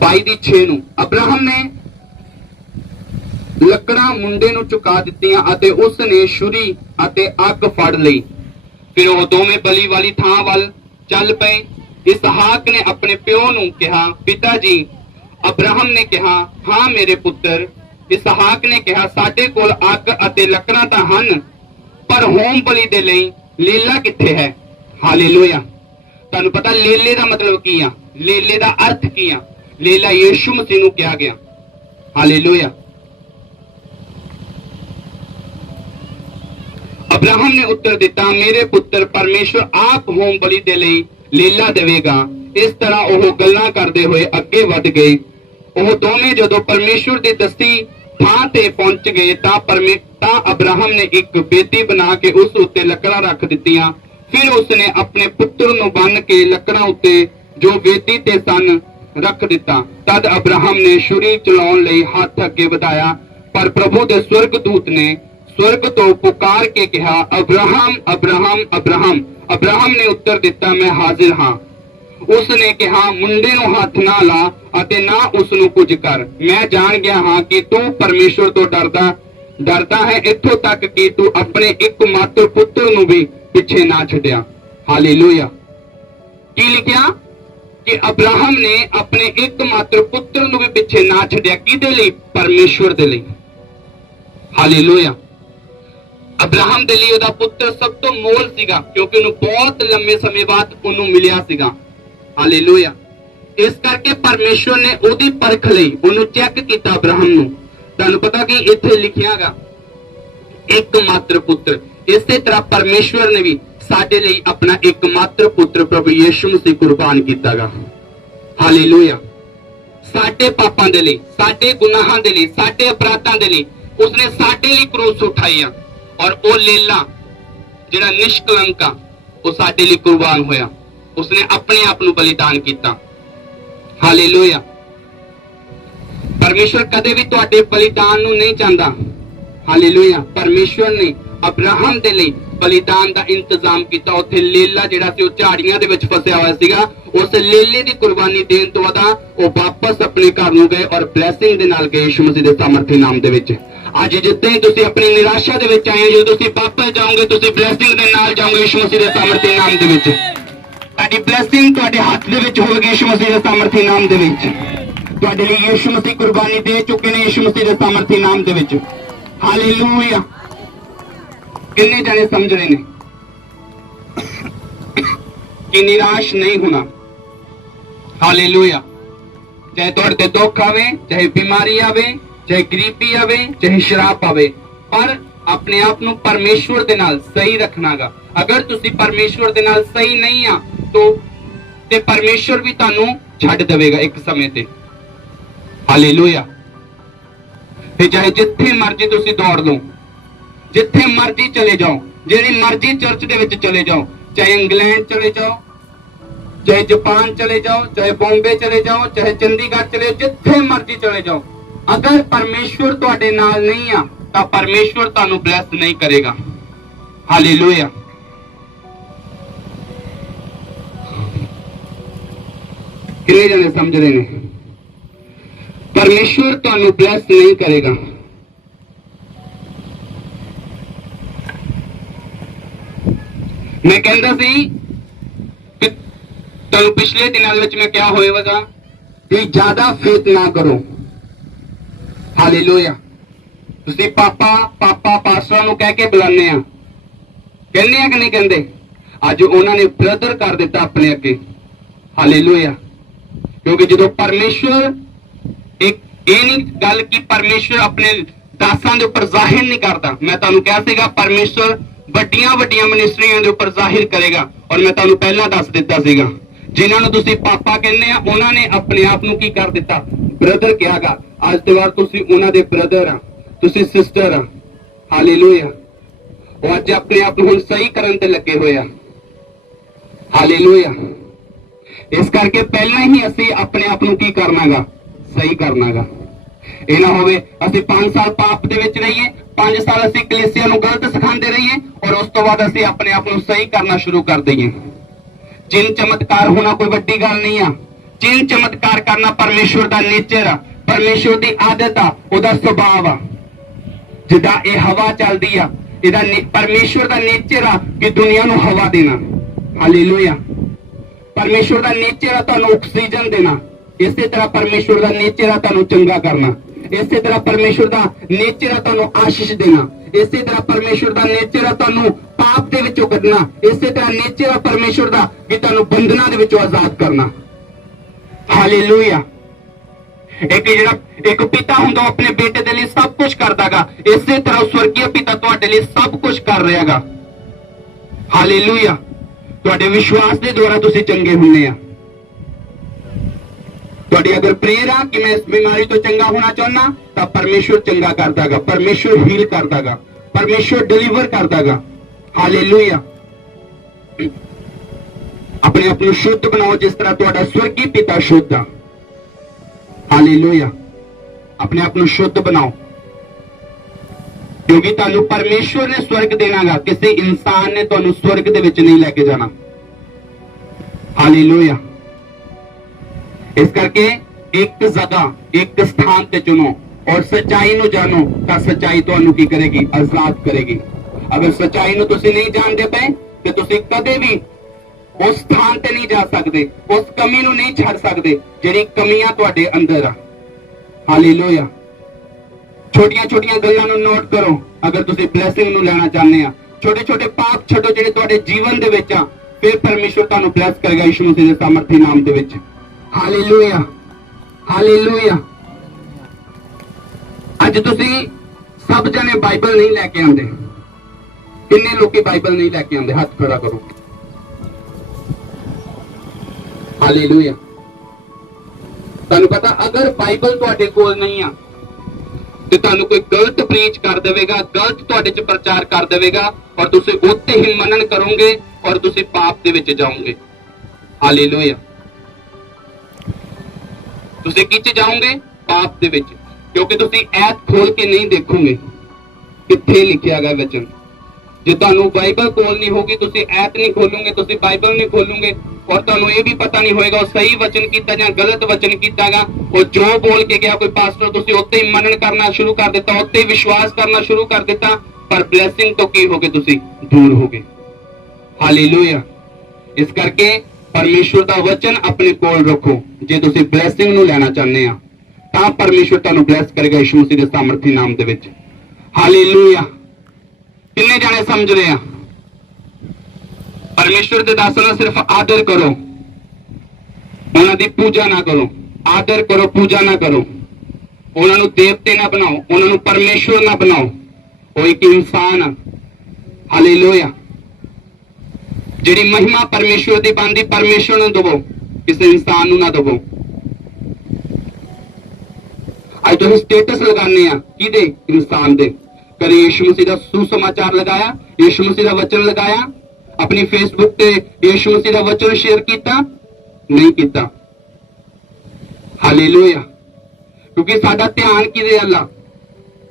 22:6 ਨੂੰ, ਅਬਰਾਹਮ ਨੇ ਲੱਕੜਾਂ ਮੁੰਡੇ ਨੂੰ ਚੁਕਾ ਦਿੱਤੀਆਂ ਅਤੇ ਉਸ ਨੇ ਛੁਰੀ ਅਤੇ ਅੱਗ ਫੜ ਲਈ। ਫਿਰ ਉਹ ਦੋਵੇਂ ਬਲੀ ਵਾਲੀ ਥਾਂ ਵੱਲ ਚੱਲ ਪਏ। ਇਸਹਾਕ ਨੇ ਆਪਣੇ ਪਿਓ ਨੂੰ ਕਿਹਾ, ਪਿਤਾ ਜੀ। ਅਬਰਾਹਮ ਨੇ ਕਿਹਾ, ਹਾਂ ਮੇਰੇ ਪੁੱਤਰ। ਇਸਹਾਕ ਨੇ ਕਿਹਾ, ਸਾਡੇ ਕੋਲ ਅੱਗ ਅਤੇ ਲੱਕੜਾਂ ਤਾਂ ਹਨ, ਪਰ ਹੋਮ ਬਲੀ ਦੇ ਲਈ ਲੇਲਾ ਕਿੱਥੇ ਹੈ? ਹਾਲੇਲੂਇਆ। ਤੁਹਾਨੂੰ ਪਤਾ ਲੇਲੇ ਦਾ ਮਤਲਬ ਕੀ ਆ? ਲੇਲੇ ਦਾ ਅਰਥ ਕੀ ਆ? ਲੇਲਾ ਯਿਸੂ ਮਸੀਹ ਨੂੰ ਕਿਹਾ ਗਿਆ। ਹਾਲੇਲੂਇਆ। ਅਬਰਾਹਮ ਨੇ ਉੱਤਰ ਦਿੱਤਾ, ਮੇਰੇ ਪੁੱਤਰ, ਪਰਮੇਸ਼ਵਰ ਆਪ ਹੋਮ ਬਲੀ ਦੇ ਲਈ ਲੇਲਾ ਦੇਵੇਗਾ। ਇਸ ਤਰ੍ਹਾਂ ਉਹ ਗੱਲਾਂ ਕਰਦੇ ਹੋਏ ਅੱਗੇ ਵੱਧ ਗਏ। ਉਹ ਦੋਵੇਂ ਜਦੋਂ ਪਰਮੇਸ਼ਵਰ ਦੀ ਦੱਸੀ ਥਾਂ ਤੇ ਪਹੁੰਚ ਗਏ ਤਾਂ ਅਬਰਾਹਮ ਨੇ ਇੱਕ ਬੇਦੀ ਬਣਾ ਕੇ ਉਸ ਉੱਤੇ ਲੱਕੜਾਂ ਰੱਖ ਦਿੱਤੀਆਂ। ਫਿਰ ਉਸਨੇ ਆਪਣੇ ਪੁੱਤਰ ਨੂੰ ਬੰਨ ਕੇ ਲੱਕੜਾਂ ਉੱਤੇ ਜੋ ਬੇਦੀ ਤੇ ਸਨ ਰੱਖ ਦਿੱਤਾ। ਤਦ ਅਬਰਾਹਮ ਨੇ ਛੁਰੀ ਚਲਾਉਣ ਲਈ ਹੱਥ ਅੱਗੇ ਵਧਾਇਆ, ਪਰ ਪ੍ਰਭੂ ਦੇ ਸਵਰਗਦੂਤ ਨੇ स्वर्ग तो पुकार के कहा, अब्राहम अब्राहम अब्राहम। अब्राहम ने उत्तर दिता, मैं हाजिर हाँ। उसने कहा, मुंडे ਨੂੰ ਹੱਥ ਨਾ ਲਾ ਅਤੇ ਨਾ ਉਸ ਨੂੰ ਕੁਝ ਕਰ। ਮੈਂ ਜਾਣ ਗਿਆ ਹਾਂ ਕਿ ਤੂੰ ਪਰਮੇਸ਼ਵਰ ਤੋਂ ਡਰਦਾ ਹੈ, ਇੱਥੋਂ ਤੱਕ ਕਿ ਤੂੰ ਆਪਣੇ ਇੱਕਮਾਤਰ ਪੁੱਤਰ ਨੂੰ ਵੀ ਪਿੱਛੇ ਨਾ ਛੱਡਿਆ। ਹਾਲੇਲੂਇਆ। ਕੀ ਲਿਖਿਆ ਕਿ ਅਬਰਾਹਮ ਨੇ ਆਪਣੇ ਇੱਕਮਾਤਰ ਪੁੱਤਰ ਨੂੰ ਵੀ ਪਿੱਛੇ ਨਾ ਛੱਡਿਆ। ਕਿਹਦੇ ਲਈ? ਪਰਮੇਸ਼ਵਰ ਦੇ ਲਈ। ਹਾਲੇਲੂਇਆ। ਅਬਰਾਹਮ ਦੇ ਲਈ ਉਹਦਾ ਪੁੱਤਰ ਸਭ ਤੋਂ ਮੋਲ ਸੀਗਾ, ਕਿਉਂਕਿ ਉਹਨੂੰ ਬਹੁਤ ਲੰਮੇ ਸਮੇਂ ਬਾਅਦ ਉਹਨੂੰ ਮਿਲਿਆ ਸੀਗਾ। ਹਾਲੇਲੂਇਆ। ਇਸ ਕਰਕੇ ਪਰਮੇਸ਼ਵਰ ਨੇ ਉਹਦੀ ਪਰਖ ਲਈ ਉਹਨੂੰ ਚੈੱਕ ਕੀਤਾ ਅਬਰਾਹਮ ਨੂੰ। ਤੁਹਾਨੂੰ ਪਤਾ ਕਿ ਇੱਥੇ ਲਿਖਿਆਗਾ ਇੱਕਮਾਤਰ ਪੁੱਤਰ। ਇਸੇ ਤਰ੍ਹਾਂ ਪਰਮੇਸ਼ਵਰ ਨੇ ਵੀ ਸਾਡੇ ਲਈ ਆਪਣਾ ਇੱਕਮਾਤਰ ਪੁੱਤਰ ਪ੍ਰਭੂ ਯਿਸੂ ਮਸੀਹ ਕੁਰਬਾਨ ਕੀਤਾਗਾ। ਹਾਲੇਲੂਇਆ। ਸਾਡੇ ਪਾਪਾਂ ਦੇ ਲਈ, ਸਾਡੇ ਗੁਨਾਹਾਂ ਦੇ ਲਈ, ਸਾਡੇ ਅਪਰਾਧਾਂ ਦੇ ਲਈ ਉਸਨੇ ਸਾਡੇ ਲਈ ਕਰੂਸ ਉਠਾਈ ਆ। ਔਰ ਉਹ ਲੇਲਾ ਜਿਹੜਾ ਨਿਸ਼ਕਲੰਕ ਆ ਉਹ ਸਾਡੇ ਲਈ ਕੁਰਬਾਨ ਹੋਇਆ। ਉਸਨੇ ਆਪਣੇ ਆਪ ਨੂੰ ਬਲੀਦਾਨ ਕੀਤਾ। ਹਾਲੇਲੂਇਆ। ਪਰਮੇਸ਼ਵਰ ਕਦੇ ਵੀ ਤੁਹਾਡੇ ਬਲੀਦਾਨ ਨੂੰ ਨਹੀਂ ਚਾਹੁੰਦਾ। ਹਾਲੇਲੂਇਆ। ਪਰਮੇਸ਼ਵਰ ਨੇ ਅਬਰਾਹਮ ਦੇ ਲਈ ਬਲੀਦਾਨ ਦਾ ਇੰਤਜ਼ਾਮ ਕੀਤਾ। ਉੱਥੇ ਲੇਲਾ ਜਿਹੜਾ ਸੀ ਉਹ ਝਾੜੀਆਂ ਦੇ ਵਿੱਚ ਫਸਿਆ ਹੋਇਆ ਸੀਗਾ। ਉਸ ਲੇਲੇ ਦੀ ਕੁਰਬਾਨੀ ਦੇਣ ਤੋਂ ਬਾਅਦ ਉਹ ਵਾਪਸ ਆਪਣੇ ਘਰ ਨੂੰ ਗਏ ਔਰ ਬਲੇਸਿੰਗ ਦੇ ਨਾਲ ਗਏ ਯਿਸੂ ਮਸੀਹ ਦੇ ਸਾਮਰਥੀ ਨਾਮ ਦੇ ਵਿੱਚ। ਅੱਜ ਜਿੱਦਾਂ ਹੀ ਤੁਸੀਂ ਆਪਣੀ ਨਿਰਾਸ਼ਾ ਦੇ ਵਿੱਚ ਆਏ ਹੋ, ਜਦੋਂ ਤੁਸੀਂ ਵਾਪਸ ਜਾਓਗੇ ਤੁਸੀਂ ਬਲੇਸਿੰਗ ਦੇ ਨਾਲ ਜਾਓਗੇ ਯਿਸੂ ਮਸੀਹ ਦੇ ਸਾਮਰਥੀ ਨਾਮ ਦੇ ਵਿੱਚ। ਤੁਹਾਡੀ ਬਲੇਸਿੰਗ ਤੁਹਾਡੇ ਹੱਥ ਦੇ ਵਿੱਚ ਹੋਵੇਗੀ ਯਿਸੂ ਮਸੀਹ ਦੇ ਸਾਮਰਥੀ ਨਾਮ ਦੇ ਵਿੱਚ। ਤੁਹਾਡੇ ਲਈ ਯਿਸੂ ਮਸੀਹ ਕੁਰਬਾਨੀ ਦੇ ਚੁੱਕੇ ਨੇ ਯਿਸੂ ਮਸੀਹ ਦੇ ਸਾਮਰਥੀ ਨਾਮ ਦੇ ਵਿੱਚ। ਹਾਲੇਲੂਇਆ। ਕਿੰਨੇ ਜਾਣੇ ਸਮਝ ਰਹੇ ਨੇ ਕਿ ਨਿਰਾਸ਼ ਨਹੀਂ ਹੋਣਾ। ਹਾਲੇਲੂਇਆ। ਚਾਹੇ ਤੁਹਾਡੇ ਤੇ ਦੁੱਖ ਆਵੇ, ਚਾਹੇ ਬਿਮਾਰੀ ਆਵੇ, ਚਾਹੇ ਗਰੀਬੀ ਆਵੇ, ਚਾਹੇ ਸ਼ਰਾਪ ਆਵੇ, ਪਰ ਆਪਣੇ ਆਪ ਨੂੰ ਪਰਮੇਸ਼ਵਰ ਦੇ ਨਾਲ ਸਹੀ ਰੱਖਣਾਗਾ। ਅਗਰ ਤੁਸੀਂ ਪਰਮੇਸ਼ਵਰ ਦੇ ਨਾਲ ਸਹੀ ਨਹੀਂ ਆ ਤੇ ਪਰਮੇਸ਼ਵਰ ਵੀ ਤੁਹਾਨੂੰ ਛੱਡ ਦੇਵੇਗਾ ਇੱਕ ਸਮੇਂ ਤੇ। ਹਾਲੇਲੂਇਆ। ਫਿਰ ਚਾਹੇ ਜਿੱਥੇ ਮਰਜ਼ੀ ਤੁਸੀਂ ਦੌੜ ਲਓ, ਜਿੱਥੇ ਮਰਜ਼ੀ ਚਲੇ ਜਾਓ, ਜਿਹੜੀ ਮਰਜ਼ੀ ਚਰਚ ਦੇ ਵਿੱਚ ਚਲੇ ਜਾਓ, ਚਾਹੇ ਇੰਗਲੈਂਡ ਚਲੇ ਜਾਓ, ਚਾਹੇ ਜਾਪਾਨ ਚਲੇ ਜਾਓ, ਚਾਹੇ ਬੰਬੇ ਚਲੇ ਜਾਓ, ਚਾਹੇ ਚੰਡੀਗੜ੍ਹ ਚਲੇ ਜਾਓ, ਜਿੱਥੇ ਮਰਜ਼ੀ ਚਲੇ ਜਾਓ, ਅਗਰ ਪਰਮੇਸ਼ਵਰ ਤੁਹਾਡੇ ਨਾਲ ਨਹੀਂ ਆ ਤਾਂ ਪਰਮੇਸ਼ਵਰ ਤੁਹਾਨੂੰ ਬਲੈਸ ਨਹੀਂ ਕਰੇਗਾ। ਹਾਲੇਲੂਇਆ। ਕਿੰਨੇ ਜਣੇ ਸਮਝ ਰਹੇ ਨੇ? ਪਰਮੇਸ਼ਵਰ ਤੁਹਾਨੂੰ ਬਲੈਸ ਨਹੀਂ ਕਰੇਗਾ। ਮੈਂ ਕਹਿੰਦਾ ਸੀ ਕਿ ਤੁਹਾਨੂੰ ਪਿਛਲੇ ਦਿਨਾਂ ਵਿੱਚ ਮੈਂ ਕਿਹਾ ਹੋਵੇਗਾ ਕਿ ਜ਼ਿਆਦਾ ਫੇਥ ਨਾ ਕਰੋ। ਹਾਲੇਲੂਇਆ। ਤੁਸੀਂ ਪਾਪਾ ਪਾਸਟਰਾਂ ਨੂੰ ਕਹਿ ਕੇ ਬੁਲਾਉਂਦੇ ਆ, ਕਹਿੰਦੇ ਆ ਕਿ ਨਹੀਂ ਕਹਿੰਦੇ? ਅੱਜ ਉਹਨਾਂ ਨੇ ਬ੍ਰਦਰ ਕਰ ਦਿੱਤਾ ਆਪਣੇ ਅੱਗੇ। ਹਾਲੇਲੂਇਆ। ਕਿਉਂਕਿ ਜਦੋਂ ਪਰਮੇਸ਼ਵਰ ਇਹ ਨਹੀਂ ਗੱਲ ਕਿ ਪਰਮੇਸ਼ਵਰ ਆਪਣੇ ਦਾਸਾਂ ਦੇ ਉੱਪਰ ਜ਼ਾਹਿਰ ਨਹੀਂ ਕਰਦਾ। ਮੈਂ ਤੁਹਾਨੂੰ ਕਿਹਾ ਸੀਗਾ ਪਰਮੇਸ਼ਵਰ ਵੱਡੀਆਂ ਮਿਨਿਸਟਰੀਆਂ ਦੇ ਉੱਪਰ ਜ਼ਾਹਿਰ ਕਰੇਗਾ। ਔਰ ਮੈਂ ਤੁਹਾਨੂੰ ਪਹਿਲਾਂ ਦੱਸ ਦਿੱਤਾ ਸੀਗਾ, ਜਿਨ੍ਹਾਂ ਨੂੰ ਤੁਸੀਂ ਪਾਪਾ ਕਹਿੰਦੇ ਆ ਉਹਨਾਂ ਨੇ ਆਪਣੇ ਆਪ ਨੂੰ ਕੀ ਕਰ ਦਿੱਤਾ? ਬ੍ਰਦਰ ਕਿਹਾਗਾ। ਅੱਜ ਤੋਂ ਬਾਅਦ ਤੁਸੀਂ ਉਹਨਾਂ ਦੇ ਬ੍ਰਦਰ ਆ, ਤੁਸੀਂ ਸਿਸਟਰ ਆ। ਹਾਲੇਲੂਇਆ। ਉਹ ਅੱਜ ਆਪਣੇ ਆਪ ਨੂੰ ਹੁਣ ਸਹੀ ਕਰਨ ਤੇ ਲੱਗੇ ਹੋਏ ਆ। ਹਾਲੇਲੂਇਆ। ਇਸ ਕਰਕੇ ਪਹਿਲਾਂ ਹੀ ਅਸੀਂ ਆਪਣੇ ਆਪ ਨੂੰ ਕੀ ਕਰਨਾਗਾ? ਸਹੀ ਕਰਨਾਗਾ। ਇਹ ਨਾ ਹੋਵੇ ਅਸੀਂ 5 ਸਾਲ ਪਾਪ ਦੇ ਵਿੱਚ ਰਹੀਏ, 5 ਸਾਲ ਅਸੀਂ ਕਲੀਸਿਆ ਨੂੰ ਗਲਤ ਸਿਖਾਉਂਦੇ ਰਹੀਏ ਔਰ ਉਸ ਤੋਂ ਬਾਅਦ ਅਸੀਂ ਆਪਣੇ ਆਪ ਨੂੰ ਸਹੀ ਕਰਨਾ ਸ਼ੁਰੂ ਕਰ ਦਈਏ। ਚਿੰਨ ਚਮਤਕਾਰ ਹੋਣਾ ਕੋਈ ਵੱਡੀ ਗੱਲ ਨਹੀਂ ਆ। ਚਿੰਨ ਚਮਤਕਾਰ ਕਰਨਾ ਪਰਮੇਸ਼ਵਰ ਦਾ ਨੇਚਰ ਆ, ਪਰਮੇਸ਼ਵਰ ਦੀ ਆਦਤ ਆ, ਉਹਦਾ ਸੁਭਾਅ ਆ। ਜਿੱਦਾਂ ਇਹ ਹਵਾ ਚੱਲਦੀ ਆ, ਇਹਦਾ ਪਰਮੇਸ਼ਵਰ ਦਾ ਨੇਚਰ ਆ ਕਿ ਦੁਨੀਆ ਨੂੰ ਹਵਾ ਦੇਣਾ। ਹਾਲੇਲੂਇਆ। ਪਰਮੇਸ਼ਵਰ ਦਾ ਨੇਚਰ ਆ ਤੁਹਾਨੂੰ ਆਕਸੀਜਨ ਦੇਣਾ। ਇਸੇ ਤਰ੍ਹਾਂ ਪਰਮੇਸ਼ਵਰ ਦਾ ਨੇਚਰ ਆ ਤੁਹਾਨੂੰ ਚੰਗਾ ਕਰਨਾ। ਇਸੇ ਤਰ੍ਹਾਂ ਪਰਮੇਸ਼ਵਰ ਦਾ ਨੇਚਰ ਆ ਤੁਹਾਨੂੰ ਆਸ਼ੀਸ਼ ਦੇਣਾ। ਇਸੇ ਤਰ੍ਹਾਂ ਪਰਮੇਸ਼ਵਰ ਦਾ ਨੇਚਰ ਆ ਤੁਹਾਨੂੰ ਪਾਪ ਦੇ ਵਿੱਚੋਂ ਕੱਢਣਾ। ਇਸੇ ਤਰ੍ਹਾਂ ਨੇਚਰ ਆ ਪਰਮੇਸ਼ਵਰ ਦਾ ਕਿ ਤੁਹਾਨੂੰ ਬੰਧਨਾਂ ਦੇ ਵਿੱਚੋਂ ਆਜ਼ਾਦ ਕਰਨਾ। ਹਾਲੇਲੂਇਆ। ਇੱਕ ਪਿਤਾ ਹੁੰਦਾ ਆਪਣੇ ਬੇਟੇ ਦੇ ਲਈ ਸਭ ਕੁਝ ਕਰਦਾਗਾ, ਇਸੇ ਤਰ੍ਹਾਂ ਸਵਰਗੀ ਪਿਤਾ ਤੁਹਾਡੇ ਲਈ ਸਭ ਕੁਝ ਕਰ ਰਿਹਾਗਾ। ਹਾਲੇਲੂਇਆ। ਤੁਹਾਡੇ ਵਿਸ਼ਵਾਸ ਦੇ ਦੁਆਰਾ ਤੁਸੀਂ ਚੰਗੇ ਹੁੰਦੇ ਆ। ਤੁਹਾਡੀ ਅਗਰ ਪ੍ਰੇਰ ਆ ਕਿ ਮੈਂ ਇਸ ਬਿਮਾਰੀ ਤੋਂ ਚੰਗਾ ਹੋਣਾ ਚਾਹੁੰਦਾ ਤਾਂ ਪਰਮੇਸ਼ਵਰ ਚੰਗਾ ਕਰਦਾਗਾ, ਪਰਮੇਸ਼ਵਰ ਹੀਲ ਕਰਦਾਗਾ, ਪਰਮੇਸ਼ਵਰ ਡਿਲੀਵਰ ਕਰਦਾਗਾ। ਹਾਲੇਲੂਇਆ। ਆਪਣੇ ਆਪ ਨੂੰ ਸ਼ੁੱਧ ਬਣਾਓ ਜਿਸ ਤਰ੍ਹਾਂ ਤੁਹਾਡਾ ਸਵਰਗੀ ਪਿਤਾ ਸ਼ੁੱਧ ਆ। ਹਾਲੇਲੂਇਆ। ਆਪਣੇ ਆਪ ਨੂੰ ਸ਼ੁੱਧ ਬਣਾਓ। ਕਿਉਂਕਿ ਤੁਹਾਨੂੰ ਪਰਮੇਸ਼ਵਰ ਨੇ ਸਵਰਗ ਦੇਣਾਗਾ, ਕਿਸੇ ਇਨਸਾਨ ਨੇ ਤੁਹਾਨੂੰ ਸਵਰਗ ਦੇ ਵਿੱਚ ਨਹੀਂ ਲੈ ਕੇ ਜਾਣਾ। ਹਾਲੇਲੂਇਆ। ਇਸ ਕਰਕੇ ਇੱਕ ਜਗ੍ਹਾ, ਇੱਕ ਸਥਾਨ ਤੇ ਚੁਣੋ ਔਰ ਸੱਚਾਈ ਨੂੰ ਜਾਣੋ, ਤਾਂ ਸੱਚਾਈ ਤੁਹਾਨੂੰ ਕੀ ਕਰੇਗੀ? ਆਜ਼ਾਦ ਕਰੇਗੀ। ਅਗਰ ਸੱਚਾਈ ਨੂੰ ਤੁਸੀਂ ਨਹੀਂ ਜਾਣਦੇ ਪਏ ਤੇ ਤੁਸੀਂ ਕਦੇ ਵੀ ਉਸ ਸਥਾਨ ਤੇ ਨਹੀਂ ਜਾ ਸਕਦੇ, ਉਸ ਕਮੀ ਨੂੰ ਨਹੀਂ ਛੱਡ ਸਕਦੇ ਜਿਹੜੀ ਕਮੀਆਂ ਤੁਹਾਡੇ ਅੰਦਰ ਆ। ਹਾਲੇਲੂਇਆ। ਛੋਟੀਆਂ ਛੋਟੀਆਂ ਗੱਲਾਂ ਨੂੰ ਨੋਟ ਕਰੋ ਅਗਰ ਤੁਸੀਂ ਬਲੇਸਿੰਗ ਨੂੰ ਲੈਣਾ ਚਾਹੁੰਦੇ ਆ। ਛੋਟੇ ਛੋਟੇ ਪਾਪ ਛੱਡੋ ਜਿਹੜੇ ਤੁਹਾਡੇ ਜੀਵਨ ਦੇ ਵਿੱਚ ਆ, ਫਿਰ ਪਰਮੇਸ਼ਵਰ ਤੁਹਾਨੂੰ ਬਲੈਸ ਕਰੇਗਾ ਯਿਸੂ ਮਸੀਹ ਦੇ ਸਾਮਰਥੀ ਨਾਮ ਦੇ ਵਿੱਚ। Hallelujah, hallelujah. ਅੱਜ ਤੁਸੀਂ ਸਭ ਜਣੇ ਬਾਈਬਲ ਨਹੀਂ ਲੈ ਕੇ ਆਉਂਦੇ। ਕਿੰਨੇ ਲੋਕੀ ਬਾਈਬਲ ਨਹੀਂ ਲੈ ਕੇ ਆਉਂਦੇ? ਹੱਥ ਖੜਾ ਕਰੋ। ਹਾਲੇਲੂਇਆ। ਤੁਹਾਨੂੰ ਪਤਾ, ਅਗਰ ਬਾਈਬਲ ਤੁਹਾਡੇ ਕੋਲ ਨਹੀਂ ਆ ਤੇ ਤੁਹਾਨੂੰ ਕੋਈ ਗਲਤ ਪ੍ਰੀਚ ਕਰ ਦੇਵੇਗਾ, ਗਲਤ ਤੁਹਾਡੇ ਚ ਪ੍ਰਚਾਰ ਕਰ ਦੇਵੇਗਾ ਔਰ ਤੁਸੀਂ ਉੱਤੇ ਹੀ ਮੰਨਣ ਕਰੋਗੇ ਔਰ ਤੁਸੀਂ ਪਾਪ ਦੇ ਵਿੱਚ ਜਾਓਗੇ। ਹਾਲੇਲੂਇਆ। ਤੁਸੀਂ ਕਿੱਥੇ ਜਾਓਗੇ? ਪਾਪ ਦੇ ਵਿੱਚ, ਕਿਉਂਕਿ ਤੁਸੀਂ ਐਤ ਖੋਲ ਕੇ ਨਹੀਂ ਦੇਖੋਗੇ ਕਿੱਥੇ ਲਿਖਿਆ ਗਿਆ ਵਚਨ। ਜੇ ਤੁਹਾਨੂੰ ਬਾਈਬਲ ਕੋਲ ਨਹੀਂ ਹੋਗੀ, ਤੁਸੀਂ ਐਤ ਨਹੀਂ ਖੋਲੋਗੇ, ਤੁਸੀਂ ਬਾਈਬਲ ਨਹੀਂ ਖੋਲੋਗੇ ਔਰ ਤੁਹਾਨੂੰ ਇਹ ਵੀ ਪਤਾ ਨਹੀਂ ਹੋਏਗਾ ਉਹ ਸਹੀ ਵਚਨ ਕੀਤਾ ਜਾਂ ਗਲਤ ਵਚਨ ਕੀਤਾਗਾ। ਉਹ ਜੋ ਬੋਲ ਕੇ ਗਿਆ ਕੋਈ ਪਾਸਟਰ, ਤੁਸੀਂ ਉੱਤੇ ਹੀ ਮੰਨਣ ਕਰਨਾ ਸ਼ੁਰੂ ਕਰ ਦਿੱਤਾ, ਉੱਤੇ ਹੀ ਵਿਸ਼ਵਾਸ ਕਰਨਾ ਸ਼ੁਰੂ ਕਰ ਦਿੱਤਾ, ਪਰ ਬਲੇਸਿੰਗ ਤੋਂ ਕੀ ਹੋਗੇ? ਤੁਸੀਂ ਦੂਰ ਹੋਗੇ। ਹਾਲੇਲੂਇਆ। ਇਸ ਕਰਕੇ ਪਰਮੇਸ਼ਵਰ ਦਾ ਵਚਨ ਆਪਣੇ ਕੋਲ ਰੱਖੋ। ਜੇ ਤੁਸੀਂ ਬਲੇਸਿੰਗ ਨੂੰ ਲੈਣਾ ਚਾਹੁੰਦੇ ਆ ਤਾਂ ਪਰਮੇਸ਼ਵਰ ਤੁਹਾਨੂੰ ਬਲੈਸ ਕਰੇਗਾ ਯਿਸੂ ਮਸੀਹ ਦੇ ਸਾਮਰਥੀ ਨਾਮ ਦੇ ਵਿੱਚ। ਹਾਲੇਲੂਇਆ। ਕਿੰਨੇ ਜਾਣੇ ਸਮਝ ਰਹੇ ਆ? ਪਰਮੇਸ਼ਵਰ ਦੇ ਦਾਸਾਂ ਦਾ ਸਿਰਫ ਆਦਰ ਕਰੋ, ਉਹਨਾਂ ਦੀ ਪੂਜਾ ਨਾ ਕਰੋ। ਆਦਰ ਕਰੋ, ਪੂਜਾ ਨਾ ਕਰੋ। ਉਹਨਾਂ ਨੂੰ ਦੇਵਤੇ ਨਾ ਬਣਾਓ, ਉਹਨਾਂ ਨੂੰ ਪਰਮੇਸ਼ਵਰ ਨਾ ਬਣਾਓ। ਉਹ ਇੱਕ ਇਨਸਾਨ ਆ। ਹਾਲੇਲੂਇਆ। ਜਿਹੜੀ ਮਹਿਮਾ ਪਰਮੇਸ਼ਵਰ ਦੀ ਬਣਦੀ ਪਰਮੇਸ਼ਵਰ ਨੂੰ ਦਵੋ, ਕਿਸੇ ਇਨਸਾਨ ਨੂੰ ਨਾ ਦਵੋ। ਅੱਜ ਤੁਸੀਂ ਸਟੇਟਸ ਲਗਾਉਂਦੇ ਆ ਕਿਹਦੇ? ਇਨਸਾਨ ਦੇ। ਕਦੇ ਯਿਸੂ ਮਸੀਹ ਦਾ ਸੁਸਮਾਚਾਰ ਲਗਾਇਆ, ਯਿਸੂ ਮਸੀਹ ਦਾ ਵਚਨ ਲਗਾਇਆ, ਆਪਣੀ ਫੇਸਬੁੱਕ ਤੇ ਯਿਸੂ ਮਸੀਹ ਦਾ ਵਚਨ ਸ਼ੇਅਰ ਕੀਤਾ? ਨਹੀਂ ਕੀਤਾ। ਹਾਲੇਲੂਇਆ। ਕਿਉਂਕਿ ਸਾਡਾ ਧਿਆਨ ਕਿਹਦੇ ਵੱਲ ਆ?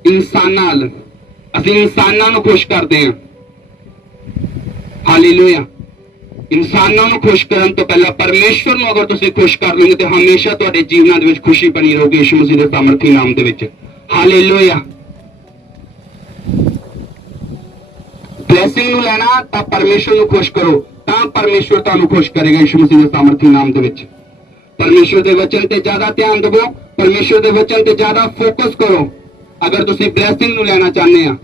ਇਨਸਾਨਾਂ ਵੱਲ। ਅਸੀਂ ਇਨਸਾਨਾਂ ਨੂੰ ਖੁਸ਼ ਕਰਦੇ ਹਾਂ। ਹਾਲੇਲੂਇਆ। ਇਨਸਾਨਾਂ ਨੂੰ ਖੁਸ਼ ਕਰਨ ਤੋਂ ਪਹਿਲਾਂ ਪਰਮੇਸ਼ਵਰ ਨੂੰ ਅਗਰ ਤੁਸੀਂ ਖੁਸ਼ ਕਰ ਲਓਗੇ ਤੇ ਹਮੇਸ਼ਾ ਤੁਹਾਡੇ ਜੀਵਨਾਂ ਦੇ ਵਿੱਚ ਖੁਸ਼ੀ ਬਣੀ ਰਹੂਗੀ ਯਿਸੂ ਮਸੀਹ ਦੇ ਸਾਮਰਥੀ ਨਾਮ ਦੇ ਵਿੱਚ। ਹਾਲੇਲੂਇਆ। ਬਲੇਸਿੰਗ ਨੂੰ ਲੈਣਾ ਤਾਂ ਪਰਮੇਸ਼ਵਰ ਨੂੰ ਖੁਸ਼ ਕਰੋ, ਤਾਂ ਪਰਮੇਸ਼ਵਰ ਤੁਹਾਨੂੰ ਖੁਸ਼ ਕਰੇਗਾ ਯਿਸੂ ਮਸੀਹ ਦੇ ਸਾਮਰਥੀ ਨਾਮ ਦੇ ਵਿੱਚ। ਪਰਮੇਸ਼ਵਰ ਦੇ ਵਚਨ ਤੇ ਜ਼ਿਆਦਾ ਧਿਆਨ ਦਿਵੋ, ਪਰਮੇਸ਼ਵਰ ਦੇ ਵਚਨ ਤੇ ਜ਼ਿਆਦਾ ਫੋਕਸ ਕਰੋ ਅਗਰ ਤੁਸੀਂ ਬਲੇਸਿੰਗ ਨੂੰ ਲੈਣਾ ਚਾਹੁੰਦੇ ਆ।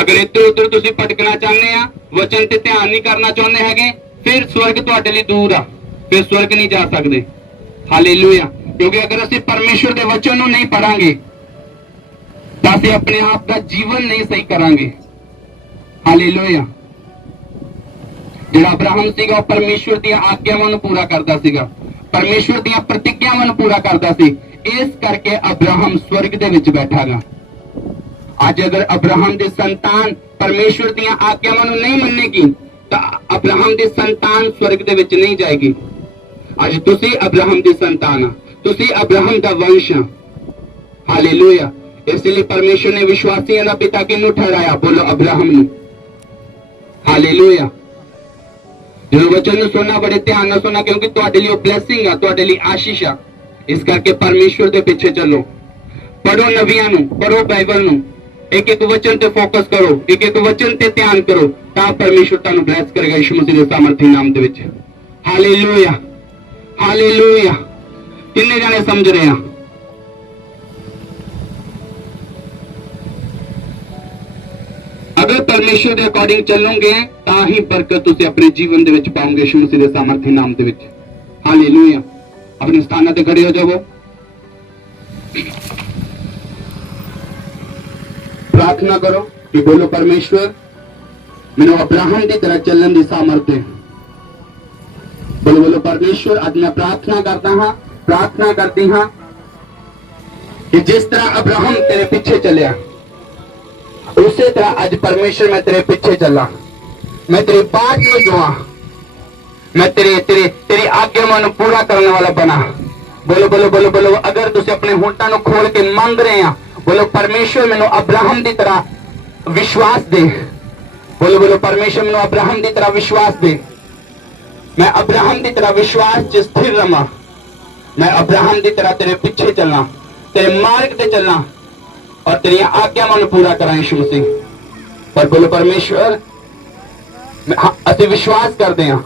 ਅਗਰ ਇੱਧਰ ਉੱਧਰ ਤੁਸੀਂ ਭਟਕਣਾ ਚਾਹੁੰਦੇ ਆ, ਵਚਨ ਤੇ ਧਿਆਨ ਨਹੀਂ ਕਰਨਾ ਚਾਹੁੰਦੇ ਹੈਗੇ, ਫਿਰ ਸਵਰਗ ਤੁਹਾਡੇ ਲਈ ਦੂਰ ਆ, ਫਿਰ ਸਵਰਗ ਨਹੀਂ ਜਾ ਸਕਦੇ। ਹਾਲੇਲੂਇਆ। ਕਿਉਂਕਿ ਅਗਰ ਅਸੀਂ ਪਰਮੇਸ਼ਵਰ ਦੇ ਵਚਨ ਨੂੰ ਨਹੀਂ ਪੜਾਂਗੇ ਤਾਂ ਅਸੀਂ ਆਪਣੇ ਆਪ ਦਾ ਜੀਵਨ ਨਹੀਂ ਸਹੀ ਕਰਾਂਗੇ। ਹਾਲੇਲੂਇਆ। ਜਿਹੜਾ ਅਬਰਾਹਮ ਸੀਗਾ ਉਹ ਪਰਮੇਸ਼ਵਰ ਦੀਆਂ ਆਗਿਆਵਾਂ ਨੂੰ ਪੂਰਾ ਕਰਦਾ ਸੀਗਾ, ਪਰਮੇਸ਼ਵਰ ਦੀਆਂ ਪ੍ਰਤਿੱਗਿਆਵਾਂ ਨੂੰ ਪੂਰਾ ਕਰਦਾ ਸੀ। ਇਸ ਕਰਕੇ ਅਬਰਾਹਮ ਸਵਰਗ ਦੇ ਵਿੱਚ ਬੈਠਾਗਾ। ਅੱਜ ਅਗਰ ਅਬਰਾਹਮ ਦੇ ਸੰਤਾਨ ਪਰਮੇਸ਼ਵਰ ਦੀਆਂ ਆਗਿਆਵਾਂ ਨੂੰ ਨਹੀਂ ਮੰਨੇਗੀ ਤਾਂ ਅਬਰਾਹਮ ਦੀ ਸੰਤਾਨ ਸਵਰਗ ਦੇ ਵਿੱਚ ਨਹੀਂ ਜਾਏਗੀ। ਅੱਜ ਤੁਸੀਂ ਅਬਰਾਹਮ ਦੀ ਸੰਤਾਨ ਆ, ਤੁਸੀਂ ਅਬਰਾਹਮ ਦਾ ਵੰਸ਼ ਆ। ਹਾਲੇਲੂਇਆ। ਇਸ ਲਈ ਪਰਮੇਸ਼ਵਰ ਨੇ ਵਿਸ਼ਵਾਸੀਆਂ ਦਾ ਪਿਤਾ ਕਿਹਨੂੰ ਠਹਿਰਾਇਆ? ਬੋਲੋ, ਅਬਰਾਹਮ ਨੂੰ। ਹਾਲੇਲੂਇਆ। ਜਦੋਂ ਵਚਨ ਨੂੰ ਸੁਣਨਾ ਬੜੇ ਧਿਆਨ ਨਾਲ ਸੁਣਨਾ, ਕਿਉਂਕਿ ਤੁਹਾਡੇ ਲਈ ਉਹ ਬਲੇਸਿੰਗ ਆ, ਤੁਹਾਡੇ ਲਈ ਆਸ਼ੀਸ਼ ਆ। ਇਸ ਕਰਕੇ ਪਰਮੇਸ਼ਵਰ ਦੇ ਪਿੱਛੇ ਚੱਲੋ, ਪੜੋ ਨਵੀਆਂ ਨੂੰ, ਪੜੋ ਬਾਈਬਲ ਨੂੰ, ਇੱਕ ਇੱਕ ਵਚਨ ਤੇ ਫੋਕਸ ਕਰੋ, ਇੱਕ ਇੱਕ ਵਚਨ ਤੇ ਧਿਆਨ ਕਰੋ, ਤਾਂ ਪਰਮੇਸ਼ਵਰ ਤੁਹਾਨੂੰ ਬਲੈਸ ਕਰੇਗਾ ਯਿਸੂ ਮਸੀਹ ਦੇ ਸਾਮਰਥੀ ਨਾਮ ਦੇ ਵਿੱਚ। ਹਾਲੇਲੂਇਆ। ਹਾਲੇਲੂਇਆ। ਕਿੰਨੇ ਜਾਣੇ ਸਮਝ ਰਹੇ ਆ? ਅਗਰ ਪਰਮੇਸ਼ਵਰ ਦੇ ਅਕੋਰਡਿੰਗ ਚੱਲੋਗੇ ਤਾਂ ਹੀ ਬਰਕਤ ਤੁਸੀਂ ਆਪਣੇ ਜੀਵਨ ਦੇ ਵਿੱਚ ਪਾਓਗੇ ਯਿਸੂ ਮਸੀਹ ਦੇ ਸਾਮਰਥੀ ਨਾਮ ਦੇ ਵਿੱਚ। ਹਾਲੇਲੂਇਆ। ਆਪਣੇ ਸਥਾਨਾਂ ਤੇ ਖੜੇ ਹੋ ਜਾਵੋ। प्रार्थना करो कि बोलो, परमेश्वर मैंने अब्राहम की तरह चलने की सामर्थ है। बोलो बोलो, परमेश्वर आज मैं प्रार्थना करता हाँ, प्रार्थना करती हाँ कि जिस तरह अब्राहम तेरे पीछे चलिया उसी तरह आज परमेश्वर मैं तेरे पीछे चला, मैं तेरी बात में जुआ, मैं तेरी आज्ञा में पूरा करने वाला बना। बोलो बोलो बोलो बोलो। अगर तुम अपने होंठा खोल के मंग रहे हैं, बोलो परमेश्वर मैनू अब्राहम की तरह विश्वास दे। बोलो बोलो परमेश्वर मैनू अब्राहम की तरह विश्वास दे। मैं अब्राहम की तरह विश्वास च स्थिर रहा। मैं अब्राहम की तरह तेरे पीछे चलना, तेरे मार्ग ते चलना और तेरी आज्ञावां पूरा करा यीशु मसीह। पर बोलो परमेश्वर असि विश्वास करते हैं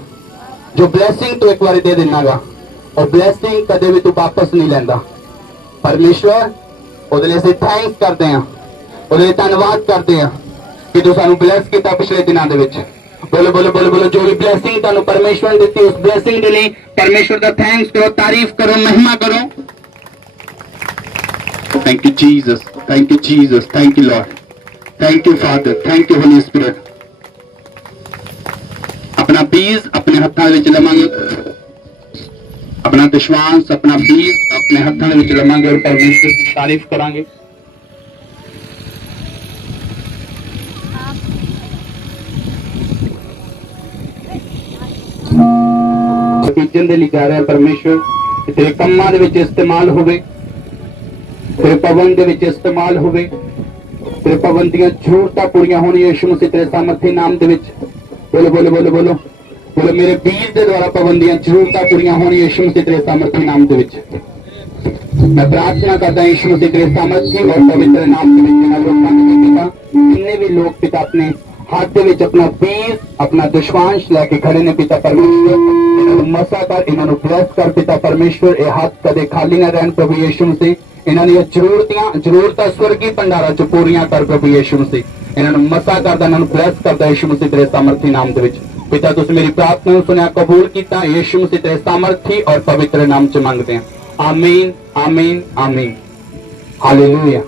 जो ब्लैसिंग तू एक बार दे देना गा और ब्लैसिंग कदे भी तू वापस नहीं लेंदा। परमेश्वर ਉਹਦੇ ਲਈ ਅਸੀਂ ਥੈਂक्स करते हैं, ਉਹਦੇ ਲਈ ਧੰਨਵਾਦ करते हैं कि तू सानू ब्लैस किया पिछले दिनों के विच। बोलो बोलो बोलो बोलो जो भी ब्लैसिंग तुहानू परमेश्वर ने दी उस ब्लैसिंग के लिए परमेश्वर का थैंक्स करो, तारीफ करो, महिमा करो। Thank you Jesus, thank you Jesus, thank you Lord, thank you father, thank you Holi spirit. अपना बीज अपने हाथों में लवांगे, अपना विश्वास अपना बीज अपने हाथों में लवांगे और परमेश्वर की तारीफ करांगे। बीजन दे लिए जा रहा है परमेश्वर तेरे कम्मां दे विच इस्तेमाल होवे, तेरे पवन दे विच इस्तेमाल होवे, तेरे पवन दियां जरूरतां पूरीਆਂ होण यीशु मसीह तेरे सामर्थी नाम दे विच। बोलो बोलो बोलो बोलो बोलो मेरे बीज दे द्वारा पवन दियां जरूरतां पूरीਆਂ होण यीशु मसीह तेरे सामर्थी नाम दे विच। मैं प्रार्थना करता हूं यीशु मसीह तेरे सामर्थी और पवित्र नाम के विच लोकां दे पिता जिन्ने भी लोग पिता अपने हाथ के विच अपना बीज अपना दुश्वांश लैके खड़े ने पिता परमेश्वर इन्होंने मसा कर, इन्होंने ब्लैस कर पिता परमेश्वर। ये हाथ कदे खाली ना रहन प्रभु यीशु मसीह। इन्होंने जरूरतां स्वर्गीय भंडारा च पूरियां कर प्रभु यीशु मसीह। इन्होंने मसा करदा, इन्होंने ब्लैस करदा यीशु मसीह तेरे सामर्थी नाम दे विच। पिता तुस मेरी प्रार्थना सुनिया कबूल किया यीशु मसीह तेरे सामर्थी और पवित्र नाम च मांगते हैं। आमीन आमीन आमीन। हालेलुया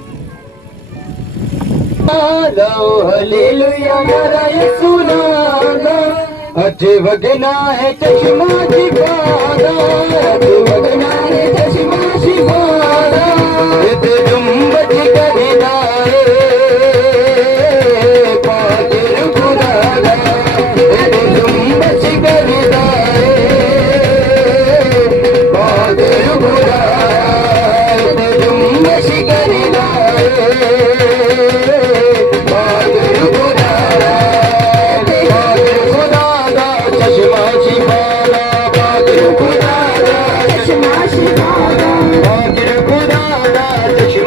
हालेलुया मेरा यीशु नाम अज वगना है चश्मा शिवाना, अज वगना है चश्मा शिवाना। ते जुम्बज करिदा पादर खुदादा, ते जुम्बज करिदा पादर खुदादा, ते जुम्बज करिदा चश्मा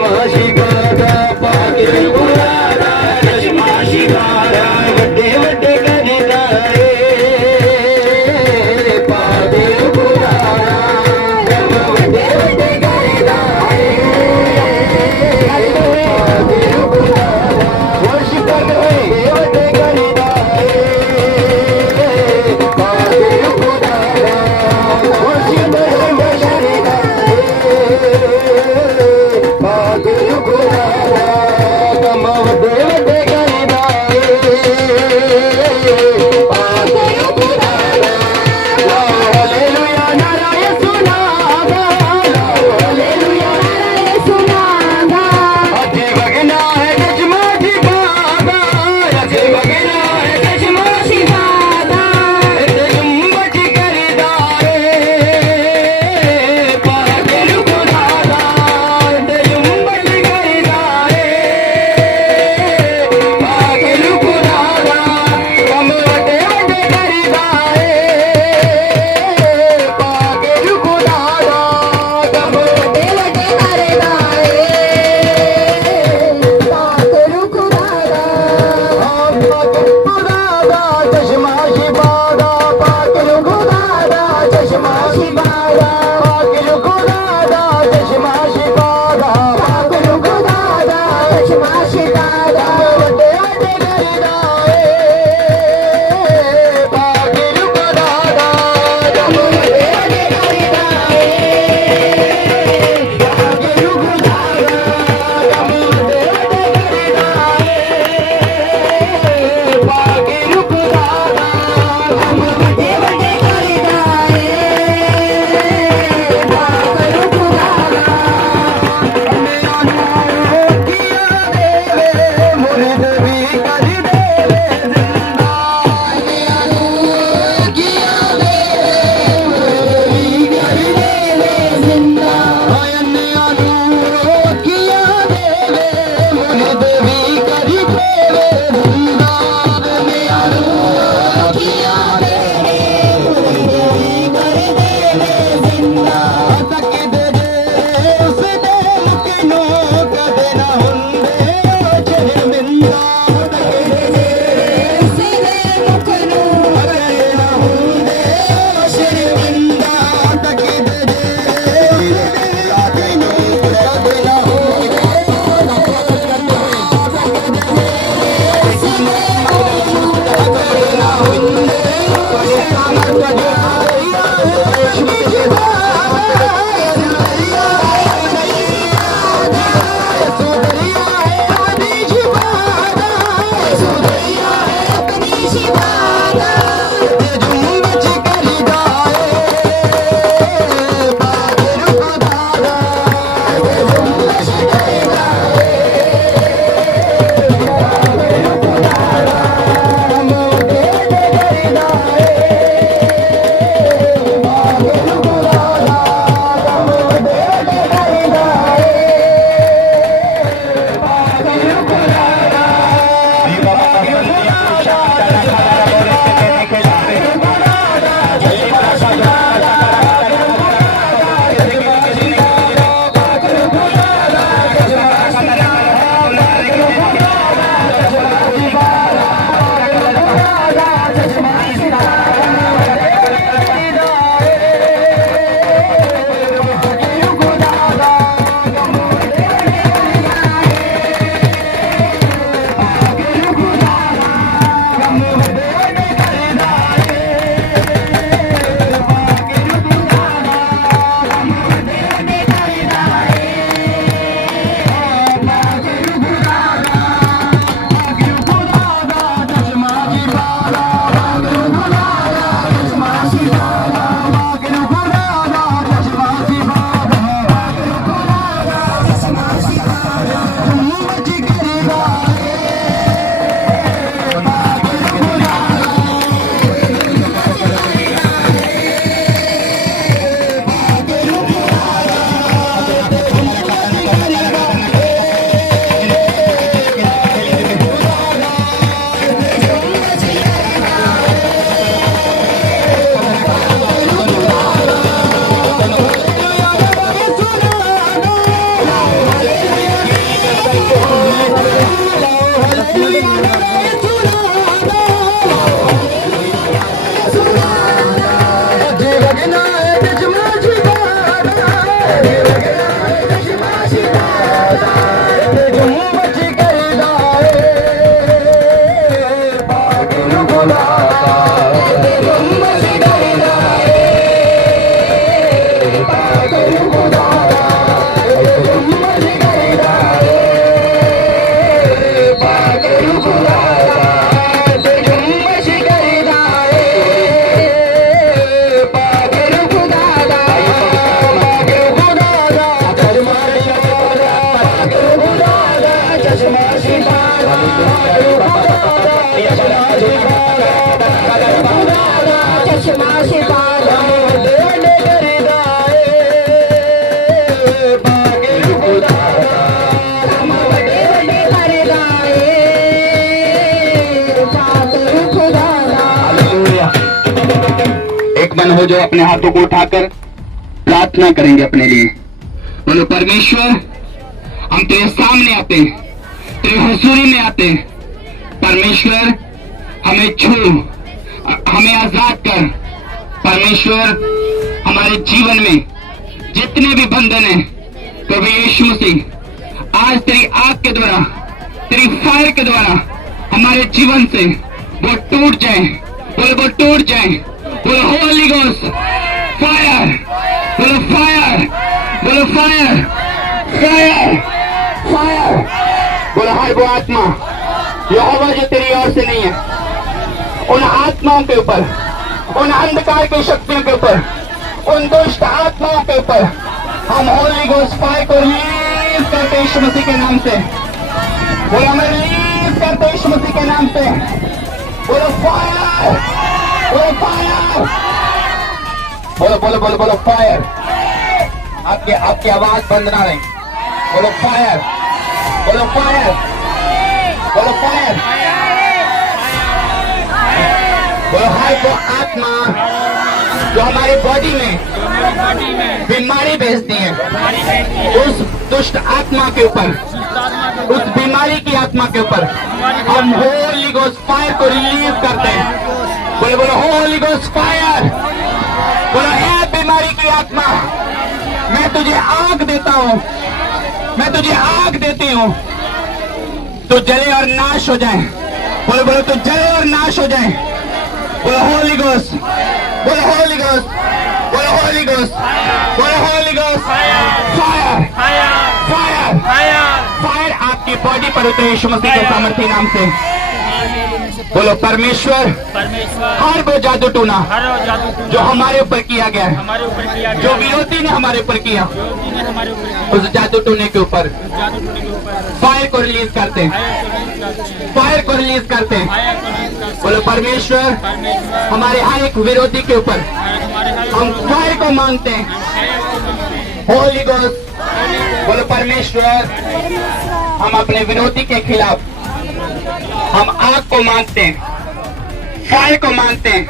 एक मन हो जो अपने हाथों को उठाकर प्रार्थना करेंगे अपने लिए। बोलो परमेश्वर, हम तेरे सामने आते हैं, तेरे हुजूरी में आते हैं। परमेश्वर हमें छू, हमें आजाद कर। परमेश्वर हमारे जीवन में जितने भी बंधन हैं प्रभु यीशु मसीह आज तेरी आग के द्वारा, तेरी फायर के द्वारा हमारे जीवन से वो टूट जाए। बोलो वो टूट जाए। बोलो होली गोस्ट फायर, बोलो फायर, बोलो फायर, फायर, फायर। बोलो हर वो आत्मा यहोवा जो तेरी ओर से नहीं है, उन आत्माओं के ऊपर, उन अंधकार की शक्तियों के ऊपर, उन दुष्ट आत्माओं के ऊपर हम होली गोस्ट फायर को रिलीज करते हैं यीशु मसीह के नाम से। बोलो हमें रिलीज करते हैं यीशु मसीह के नाम से। बोलो फायर, बोलो फायर, बोलो बोलो बोलो बोलो फायर। आपकी आवाज बंद ना रहे। बोलो फायर, बोलो फायर, बोलो फायर। बोलो हर वो आत्मा जो हमारी बॉडी में बीमारी भेजती है, उस दुष्ट आत्मा के ऊपर, उस बीमारी की आत्मा के ऊपर हम होली गोस्ट फायर को रिलीज करते हैं। बोलो बोलो होली गोस्ट फायर। बोलो हे बीमारी की आत्मा, मैं तुझे आग देता हूँ, मैं तुझे आग देती हूँ, तो जले और नाश हो जाए। बोलो बोलो तो जले और नाश हो जाए। बोलो होली गोस्ट, बोलो होली गोस्ट, बोलो होली गोस्ट, बोलो Holi ghost fire, fire, fire, fire आपकी बॉडी पर उतरे यीशु मसीह के सामर्थी नाम से। बोलो परमेश्वर, परमेश्वर हर वो जादू टूना हर जादू जो हमारे ऊपर किया गया है, हमारे ऊपर किया जो गया विरोधी ने हमारे ऊपर किया, विरोधी ने हमारे ऊपर किया, उस जादू टूने के ऊपर उस जादू टूने के ऊपर फायर को रिलीज करते हैं, फायर को रिलीज करते हैं, फायर को रिलीज करते हैं। फायर को रिलीज करते बोलो परमेश्वर, हैं। परमेश्वर हमारे हर एक विरोधी के ऊपर हमारे हर हम फायर को मांगते हैं, फायर को मांगते हैं। होली गोस्ट। बोलो परमेश्वर, हम अपने विरोधी के खिलाफ हम आग को मांगते हैं, फायर को मांगते हैं।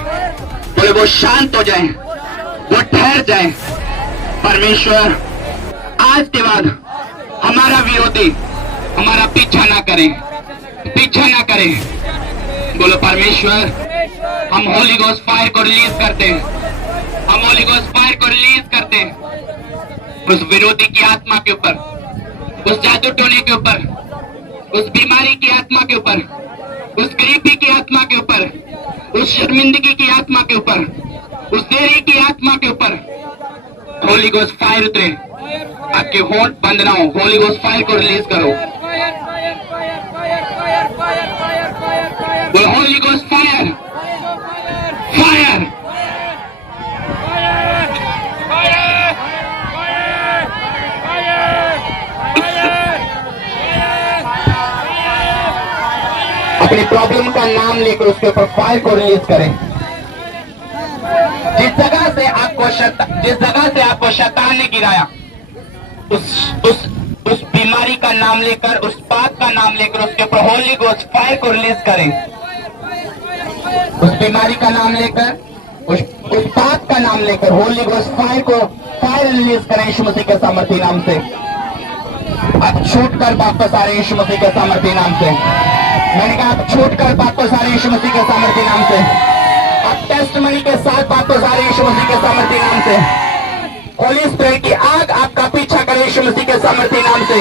बोले वो शांत हो जाए, वो ठहर जाए। परमेश्वर, आज के बाद हमारा विरोधी हमारा पीछा ना करे, पीछा ना करे। बोलो परमेश्वर, हम होली गोस्ट फायर को रिलीज करते हैं, हम होली गोस्ट फायर को रिलीज करते हैं उस विरोधी की आत्मा के ऊपर, उस जादू टोने के ऊपर, उस बीमारी की आत्मा के ऊपर, उस गरीबी की आत्मा के ऊपर, उस शर्मिंदगी की आत्मा के ऊपर, उस देरी की आत्मा के ऊपर होली गोस्ट फायर उतरे। आपके होंठ बंद ना हो, होली गोस्ट फायर को रिलीज करो। बोलो होली गोस्ट फायर, फायर। अपनी प्रॉब्लम का नाम लेकर उसके ऊपर फायर को रिलीज करें। जिस जगह से आपको शैतान ने गिराया, उस बीमारी का नाम लेकर, उस बात का नाम लेकर उसके ऊपर होली गोस्ट फायर को रिलीज करें। उस बीमारी का नाम लेकर, उस बात का नाम लेकर होली गोस्ट फायर रिलीज करें यीशु मसीह के सामर्थी नाम से। अब छूट कर वापस आ रहे यीशु मसीह के सामर्थी नाम से। मैंने कहा आप छूट कर वापस आ रहे यीशु मसीह के सामर्थी नाम से। आप टेस्टमनी के साथ वापस आ रहे यीशु मसीह के सामर्थी नाम से। होली स्पिरिट की आग आपका पीछा करे यीशु मसीह के सामर्थी नाम से।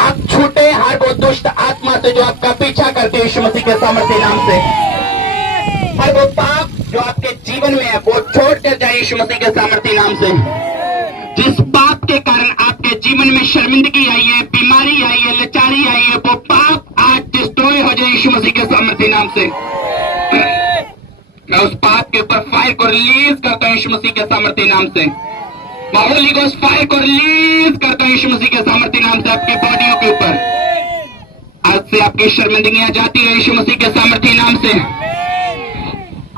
आप छूटे हर वो दुष्ट आत्मा से जो आपका पीछा करते यीशु मसीह के सामर्थी नाम से। हर वो पाप जो आपके जीवन में है वो छोड़ कर जाए यीशु मसीह के सामर्थी नाम से। जिस पाप के कारण आपके जीवन में शर्मिंदगी आई है, बीमारी आई है, लाचारी आई है, वो पाप आज डिस्ट्रॉय हो जाए यीशु मसीह के सामर्थी नाम से। मैं उस पाप के ऊपर फायर को रिलीज करता हूँ यीशु मसीह के सामर्थी नाम से। मैं होली गोस्ट फायर को रिलीज करता हूँ यीशु मसीह के सामर्थी नाम से आपकी बॉडियों के ऊपर। आज से आपकी शर्मिंदगियां जाती है यीशु मसीह के सामर्थी नाम से।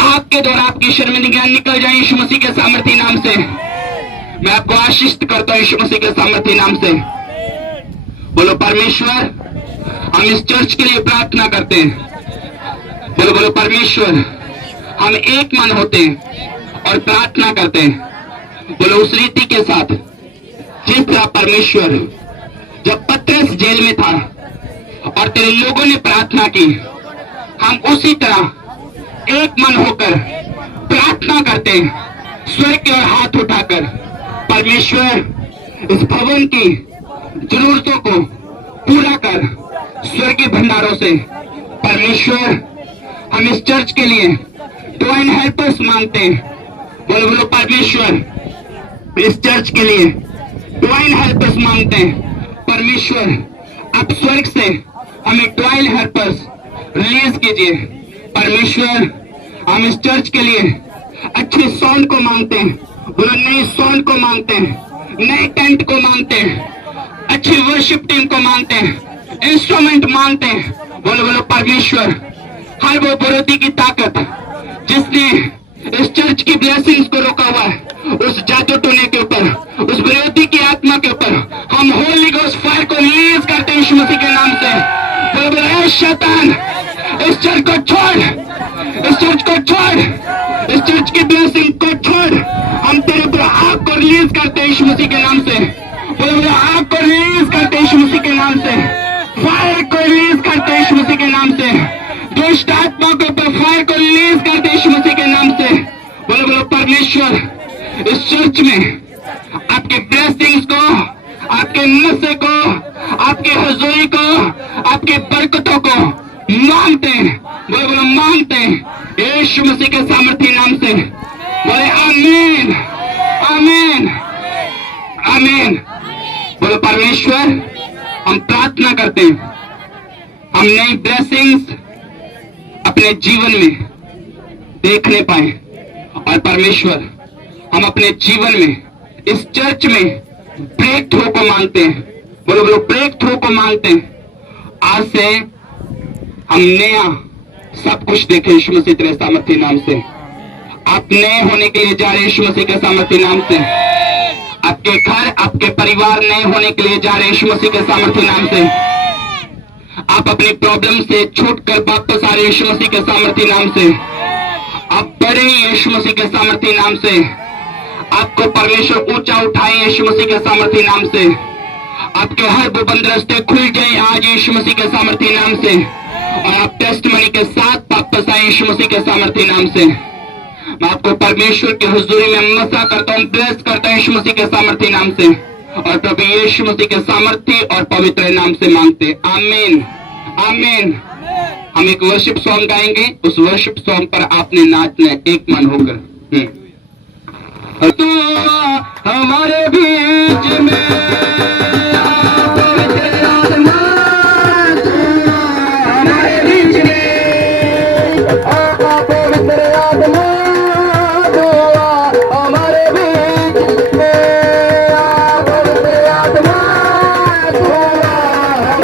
आपके द्वारा आपकी शर्मिंदगियां निकल जाए यीशु मसीह के सामर्थी नाम से। मैं आपको आशीष करता हूँ यीशु मसीह के सामर्थी नाम से। बोलो परमेश्वर, हम इस चर्च के लिए प्रार्थना करते हैं। बोलो बोलो परमेश्वर, हम एक मन होते हैं और प्रार्थना करते हैं। बोलो उस रीति के साथ जिस तरह परमेश्वर जब पतरस जेल में था और तेरे लोगों ने प्रार्थना की, हम उसी तरह एक मन होकर प्रार्थना करते हैं, स्वर की ओर हाथ उठाकर। परमेश्वर, इस भवन की जरूरतों को पूरा कर स्वर्गीय भंडारों से। परमेश्वर, हम इस चर्च के लिए डिवाइन हेल्पर्स मांगते हैं। बोलो बोलो परमेश्वर, इस चर्च के लिए डिवाइन हेल्पर्स मांगते हैं। परमेश्वर, आप स्वर्ग से हमें डिवाइन हेल्पर्स रिलीज कीजिए। परमेश्वर, हम इस चर्च के लिए अच्छे साउंड को मांगते हैं। बोलो नई साउंड को मांगते हैं, नए टेंट को मांगते हैं, अच्छी वर्शिप टीम को मांगते हैं, इंस्ट्रूमेंट मांगते हैं। बोलो बोलो परमेश्वर, हर वो विरोधी की ताकत जिसने इस चर्च की ब्लेसिंग्स को रोका हुआ है, उस जादू टोने के ऊपर, उस विरोधी की आत्मा के ऊपर हम होली गोस्ट फायर को रिलीज करते हैं यीशु मसीह के नाम से। बोलो बोलो शैतान, इस चर्च को छोड़, इस चर्च को छोड़, इस चर्च की ब्लेसिंग को छोड़। हम तेरे ऊपर आग को रिलीज करते हैं यीशु मसीह के नाम से। बोलो बोलो आग को रिलीज करते हैं यीशु मसीह के नाम से। फायर को रिलीज करते हैं यीशु मसीह के नाम से। दुष्ट आत्मा के ऊपर फायर को रिलीज करते हैं यीशु मसीह के नाम से। बोलो बोलो परमेश्वर, इस चर्च में आपके ब्लेसिंग्स को, आपके नशे को, आपके हुजूरी को, आपके बरकतों को मांगते हैं। बोलो बोलो मांगते हैं यीशु मसीह के सामर्थी नाम से। बोले आमीन, आमीन, आमीन। बोलो परमेश्वर, हम प्रार्थना करते हैं, हम नई ब्लेसिंग्स अपने जीवन में देखने पाए। और परमेश्वर, हम अपने जीवन में इस चर्च में ब्रेक थ्रू को मांगते हैं। बोलो बोलो, ब्रेक थ्रू को मांगते हैं। आज से हम नया सब कुछ देखें यीशु मसीह तेरे सामर्थ्य नाम से। आप नए होने के लिए जा रहे हैं यीशु मसीह के सामर्थ्य नाम से। आपके घर, आपके परिवार नए होने के लिए जा रहे हैं यीशु मसीह के सामर्थ्य नाम से। आप अपनी प्रॉब्लम से छूटकर वापस आ रहे हैं यीशु मसीह के सामर्थ्य नाम से। आप बढ़े यीशु मसीह के सामर्थ्य नाम से। आपको परमेश्वर ऊंचा उठाए यीशु मसीह के सामर्थ्य नाम से। आपके हर वो बंद रास्ते खुल जाए आज यीशु मसीह के सामर्थ्य नाम से। और आप टेस्टमनी के साथ वापस आए यीशु मसीह के सामर्थ्य नाम से। मैं आपको परमेश्वर की हुजूरी में मसा करता हूँ, ब्लेस करता हूँ यीशु मसीह के सामर्थ्य नाम से। और प्रभु यीशु मसीह के सामर्थ्य और पवित्र नाम से मांगते, आमीन आमीन। हम एक वर्शिप सॉन्ग गाएंगे, उस वर्शिप सॉन्ग पर आपने नाचना है एक मन होकर। तो हमारे बीच में पवित्र आत्मा, हमारे बीच में पवित्र आत्मा, हमारे बीच में पवित्र आत्मा, हमारे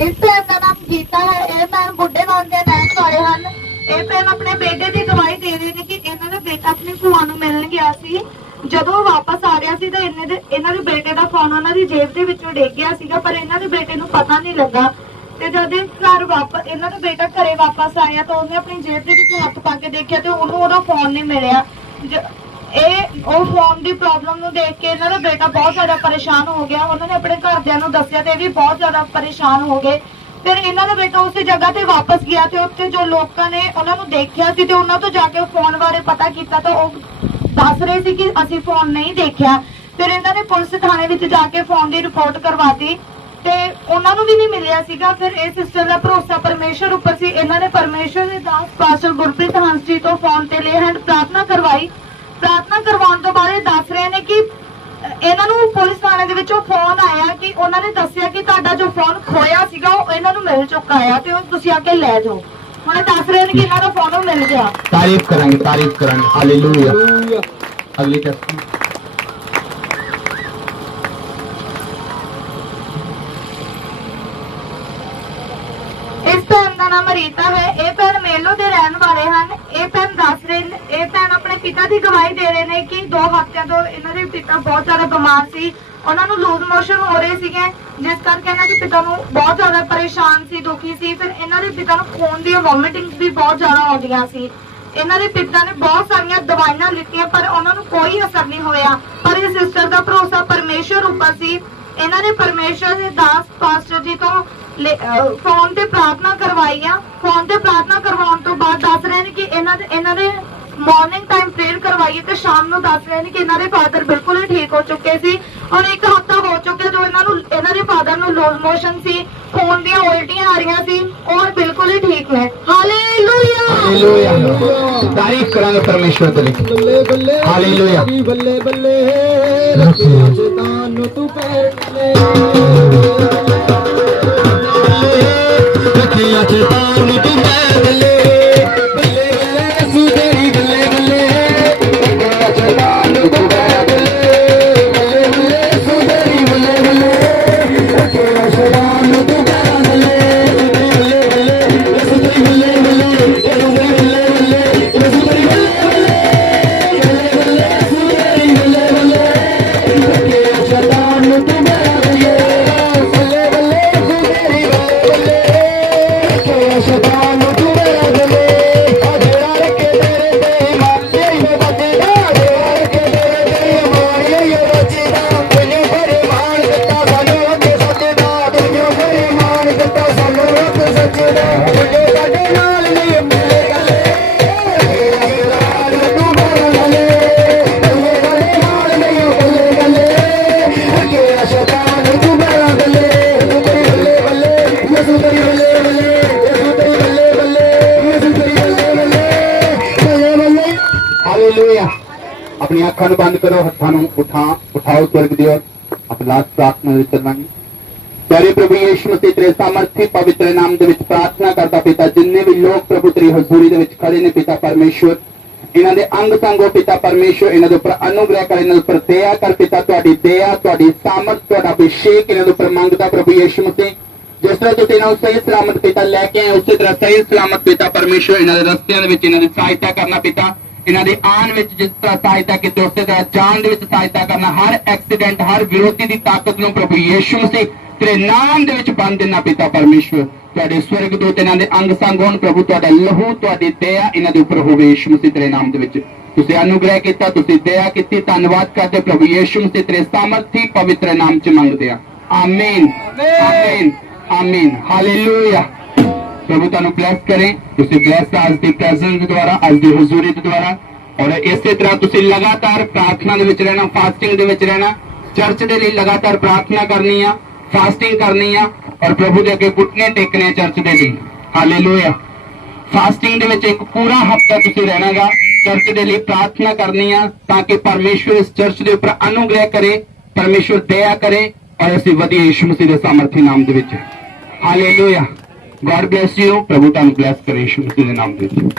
ਇਸ ਭੈਣ ਦਾ ਨਾਮ ਗੀਤਾ ਹੈ। ਇਹ ਭੈਣ ਬੁੱਢੇ ਨਾਮ ਦੇ ਰਹਿਣ ਵਾਲੇ ਹਨ। ਇਹ ਭੈਣ ਆਪਣੇ ਬੇਟੇ ਦੀ ਗਵਾਹੀ ਦੇ ਰਹੀ ਨੇ ਕਿ ਇਹਨਾਂ ਦਾ ਬੇਟਾ ਆਪਣੀ ਭੂਆ ਨੂੰ ਮਿਲਣ ਗਿਆ ਸੀ। ਜਦੋਂ ਉਹ ਵਾਪਸ ਆ ਰਿਹਾ ਸੀ ਤਾਂ ਇਹਨਾਂ ਦੇ ਬੇਟੇ ਦਾ ਫੋਨ ਉਹਨਾਂ ਦੀ ਜੇਬ ਦੇ ਵਿੱਚੋਂ ਡਿੱਗ ਗਿਆ ਸੀਗਾ, ਪਰ ਇਹਨਾਂ ਦੇ ਬੇਟੇ ਨੂੰ ਪਤਾ ਨਹੀਂ ਲੱਗਾ। ਤੇ ਜਦ ਇਹ ਘਰ ਵਾਪਸ ਇਹਨਾਂ ਦਾ ਬੇਟਾ ਘਰੇ ਵਾਪਸ ਆਇਆ ਤਾਂ ਉਹਨੇ ਆਪਣੀ ਜੇਬ ਦੇ ਵਿੱਚ ਹੱਥ ਪਾ ਕੇ ਦੇਖਿਆ ਤੇ ਉਹਨੂੰ ਉਹਦਾ ਫੋਨ ਨਹੀਂ ਮਿਲਿਆ। ਉਹ ਫੋਨ ਦੀ ਪ੍ਰੋਬਲਮ ਨੂੰ ਦੇਖ ਕੇ ਇਹਨਾਂ ਦਾ ਬੇਟਾ ਬਹੁਤ ਜ਼ਿਆਦਾ ਪਰੇਸ਼ਾਨ ਹੋ ਗਿਆ। ਉਹਨਾਂ ਨੇ ਆਪਣੇ ਘਰਦਿਆਂ ਨੂੰ ਦੱਸਿਆ ਤੇ ਇਹ ਵੀ ਬਹੁਤ ਜ਼ਿਆਦਾ ਪਰੇਸ਼ਾਨ ਹੋ ਗਏ। ਫਿਰ ਇਹਨਾਂ ਦਾ ਬੇਟਾ ਉਸੇ ਜਗ੍ਹਾ ਤੇ ਵਾਪਸ ਗਿਆ ਤੇ ਉੱਥੇ ਜੋ ਲੋਕਾਂ ਨੇ ਉਹਨਾਂ ਨੂੰ ਦੇਖਿਆ ਸੀ ਤੇ ਉਹਨਾਂ ਤੋਂ ਜਾ ਕੇ ਫੋਨ ਬਾਰੇ ਪਤਾ ਕੀਤਾ ਤਾਂ ਉਹ ਦੱਸ ਰਹੇ ਸੀ ਕਿ ਅਸੀਂ ਫੋਨ ਨਹੀਂ ਦੇਖਿਆ। ਫਿਰ ਇਹਨਾਂ ਨੇ ਪੁਲਿਸ ਥਾਣੇ ਵਿੱਚ ਜਾ ਕੇ ਫੋਨ ਦੀ ਰਿਪੋਰਟ ਕਰਵਾਤੀ ਤੇ ਉਹਨਾਂ ਨੂੰ ਵੀ ਨਹੀਂ ਮਿਲਿਆ ਸੀਗਾ। ਫਿਰ ਇਹ ਸਿਸਟਰ ਦਾ ਭਰੋਸਾ ਪਰਮੇਸ਼ਰ ਉੱਪਰ ਸੀ। ਇਹਨਾਂ ਨੇ ਪਰਮੇਸ਼ਰ ਦੇ ਦਾਸ ਪਾਸਟਰ ਗੁਰਪ੍ਰੀਤ ਹੰਸ ਜੀ ਤੋਂ ਫੋਨ ਤੇ ਲੇ ਹੈਂਡ ਪ੍ਰਾਰਥਨਾ ਕਰਵਾਈ। ਪ੍ਰਾਰਥਨਾ ਕਰਵਾਉਣ ਤੋਂ ਬਾਅਦ ਇਹ ਦੱਸ ਰਹੇ ਨੇ ਕਿ ਇਹਨਾਂ ਨੂੰ ਪੁਲਿਸ ਥਾਣੇ ਦੇ ਵਿੱਚੋਂ ਫੋਨ ਆਇਆ ਕਿ ਉਹਨਾਂ ਨੇ ਦੱਸਿਆ ਕਿ ਤੁਹਾਡਾ ਜੋ ਫੋਨ ਖੋਇਆ ਸੀਗਾ ਉਹ ਇਹਨਾਂ ਨੂੰ ਮਿਲ ਚੁੱਕਾ ਆ ਤੇ ਉਹ ਤੁਸੀਂ ਆ ਕੇ ਲੈ ਜਾਓ। ਹੁਣ ਇਹ ਦੱਸ ਰਹੇ ਨੇ ਕਿ ਇਹਨਾਂ ਦਾ ਫੋਨ ਮਿਲ ਗਿਆ। तारीफ करेंगे हालेलुया। अगली टेस्ट ਇਸ ਭੈਣ ਦਾ ਨਾਮ ਰੀਤਾ ਹੈ। ਇਹ ਭੈਣ ਮੇਲੋ ਦੇ ਰਹਿਣ ਵਾਲੇ ਹਨ। ਇਹ ਭੈਣ ਦੱਸ ਰਹੇ ਨੇ, ਇਹ ਭੈਣ ਆਪਣੇ ਪਿਤਾ ਦੀ ਗਵਾਹੀ ਦੇ ਰਹੇ ਨੇ ਕਿ 2 ਹਫ਼ਤਿਆਂ ਤੋਂ ਇਹਨਾਂ ਦੇ ਪਿਤਾ ਬਹੁਤ ਜ਼ਿਆਦਾ ਬਿਮਾਰ ਸੀ। ਉਹਨਾਂ ਨੂੰ ਲੂਜ਼ ਮੋਸ਼ਨ ਹੋ ਰਹੇ ਸੀਗੇ, ਜਿਸ ਕਰਕੇ ਇਹਨਾਂ ਦੇ ਪਿਤਾ ਨੂੰ ਬਹੁਤ ਜ਼ਿਆਦਾ ਪਰੇਸ਼ਾਨ ਸੀ, ਦੁਖੀ ਸੀ। ਫਿਰ ਇਹਨਾਂ ਦੇ ਪਿਤਾ ਨੂੰ ਖੂਨ ਦੀਆਂ ਵੋਮਿਟਿੰਗਸ ਵੀ ਬਹੁਤ ਜ਼ਿਆਦਾ ਆਉਂਦੀਆਂ ਸੀ। ਇਹਨਾਂ ਦੇ ਪਿਤਾ ਨੇ ਬਹੁਤ ਸਾਰੀਆਂ ਦਵਾਈਆਂ ਲਿੱਤੀਆਂ ਪਰ ਉਹਨਾਂ ਨੂੰ ਕੋਈ ਅਸਰ ਨਹੀਂ ਹੋਇਆ। ਪਰ ਇਹ ਸਿਸਟਰ ਦਾ ਭਰੋਸਾ ਪਰਮੇਸ਼ਰ ਉੱਪਰ ਸੀ। ਇਹਨਾਂ ਨੇ ਪਰਮੇਸ਼ਰ ਦੇ ਦਾਸ ਪਾਸਟਰ ਜੀ ਤੋਂ ਫੋਨ ਤੇ ਪ੍ਰਾਰਥਨਾ ਕਰਵਾਈ ਆ। ਫੋਨ ਤੇ ਪ੍ਰਾਰਥਨਾ ਕਰਵਾਉਣ ਤੋਂ ਬਾਅਦ ਦੱਸ ਰਹੇ ਨੇ ਕਿ ਇਹਨਾਂ ਦੇ ਮਾਰਨਿੰਗ ਟਾਈਮ ਪ੍ਰੇਅਰ ਕਰਵਾਈ ਤੇ ਸ਼ਾਮ ਨੂੰ ਦੱਸ ਰਹੇ ਨੇ ਕਿ ਇਹਨਾਂ ਦੇ ਫਾਦਰ ਬਿਲਕੁਲ ਹੀ ਠੀਕ ਹੋ ਚੁੱਕੇ ਸੀ। ਹੁਣ 1 ਹਫ਼ਤਾ ਹੋ ਚੁੱਕਿਆ ਜੋ ਇਹਨਾਂ ਦੇ ਫਾਦਰ ਨੂੰ ਲੂਜ਼ ਮੋਸ਼ਨ ਸੀ, ਖੂਨ ਦੀਆਂ ਉਲਟੀਆਂ ਆ ਰਹੀਆਂ ਸੀ, ਔਰ ਬਿਲਕੁਲ ਹੀ ਠੀਕ ਨੇ। Hallelujah hallelujah. तारीफ करेंगे परमेश्वर के लिए। बल्ले बल्ले हालेलुया। बल्ले बल्ले रखिया शैतान तू पहले रखिया शैतान तू पहले बल्ले बल्ले सुधरी बल्ले बल्ले रखिया शैतान तू पहले बल्ले बल्ले सुधरी बल्ले बल्ले रखिया शैतान तू पहले बल्ले बल्ले सुधरी बल्ले बल्ले हालेलुया। अपनी अखां नूं बंद करो, हत्थां नूं उठाओ स्वर्ग दी ओर। अपना प्रार्थना विच चलांगे। प्यारे प्रभु यीशु मसीह तेरे सामर्थी पवित्र नाम दे विच प्रार्थना करता पिता, जिन्ने भी लोग प्रभु तेरी हजूरी दे विच खड़े ने पिता परमेश्वर, इन्हां दे अंग संगो पिता परमेश्वर, इन्हां दे उपर अनुग्रह कर, इन्हां दे उपर दया कर पिता। तुहाडी दया, तुहाडी सामर्थ, तुहाडा अभिषेक इन्हां दे उपर मंगदा प्रभु यीशु मसीह। जिस तरह तुसीं इन्हां नूं सही सलामत पिता लैके आए, उसी तरह सही सलामत पिता परमेश्वर इन्हां दे रस्तियां दे विच इन्हां दी सहायता करना पिता। इन्हां दी आन विच जिस तरह सहायता कीती, उसी तरह जान दे विच सहायता करना। हर एक्सीडेंट, हर विरोधी दी ताकत नूं प्रभु यीशु मसीह तेरे नाम दे विच बंद देना पिता परमेश्वर। तुहाडे स्वर्गदूत इन्हां दे अंग संग होण प्रभु, तुहाडा लहू, तुहाडी दया इन्हां दे उपर होवे यीशु मसीह तेरे नाम दे विच। तुसीं अनुग्रह कीता, तुसीं दया कीती, धन्नवाद करदे प्रभु यीशु मसीह तेरे सामर्थी पवित्र नाम च मंगदे आ। आमीन आमीन आमीन। हालेलुया। प्रभु तुहानूं ब्लैस करें। तुसीं ब्लैस आज दी प्रेजेंस द्वारा, आज दी हुजूरी द्वारा, और इसे तरह तुसीं लगातार प्रार्थना दे विच रहना, फास्टिंग दे विच रहना। चर्च दे लई लगातार प्रार्थना करनी आ, फास्टिंग करनी आ, और प्रभु दे अगे घुटने टेकने चर्च दे लई। हालेलुया। फास्टिंग दे विच एक पूरा हफ्ता तुसीं रहना गा, चर्च दे लई प्रार्थना करनी आ, ताकि परमेश्वर इस चर्च दे उपर अनुग्रह करे, परमेश्वर दया करे, और असीं वधिए यीशु मसीह दे सामर्थी नाम दे विच। हालेलुया। God bless you. प्रभु तुहानूं ब्लेस करे यीशु मसीह दे नाम दे विच।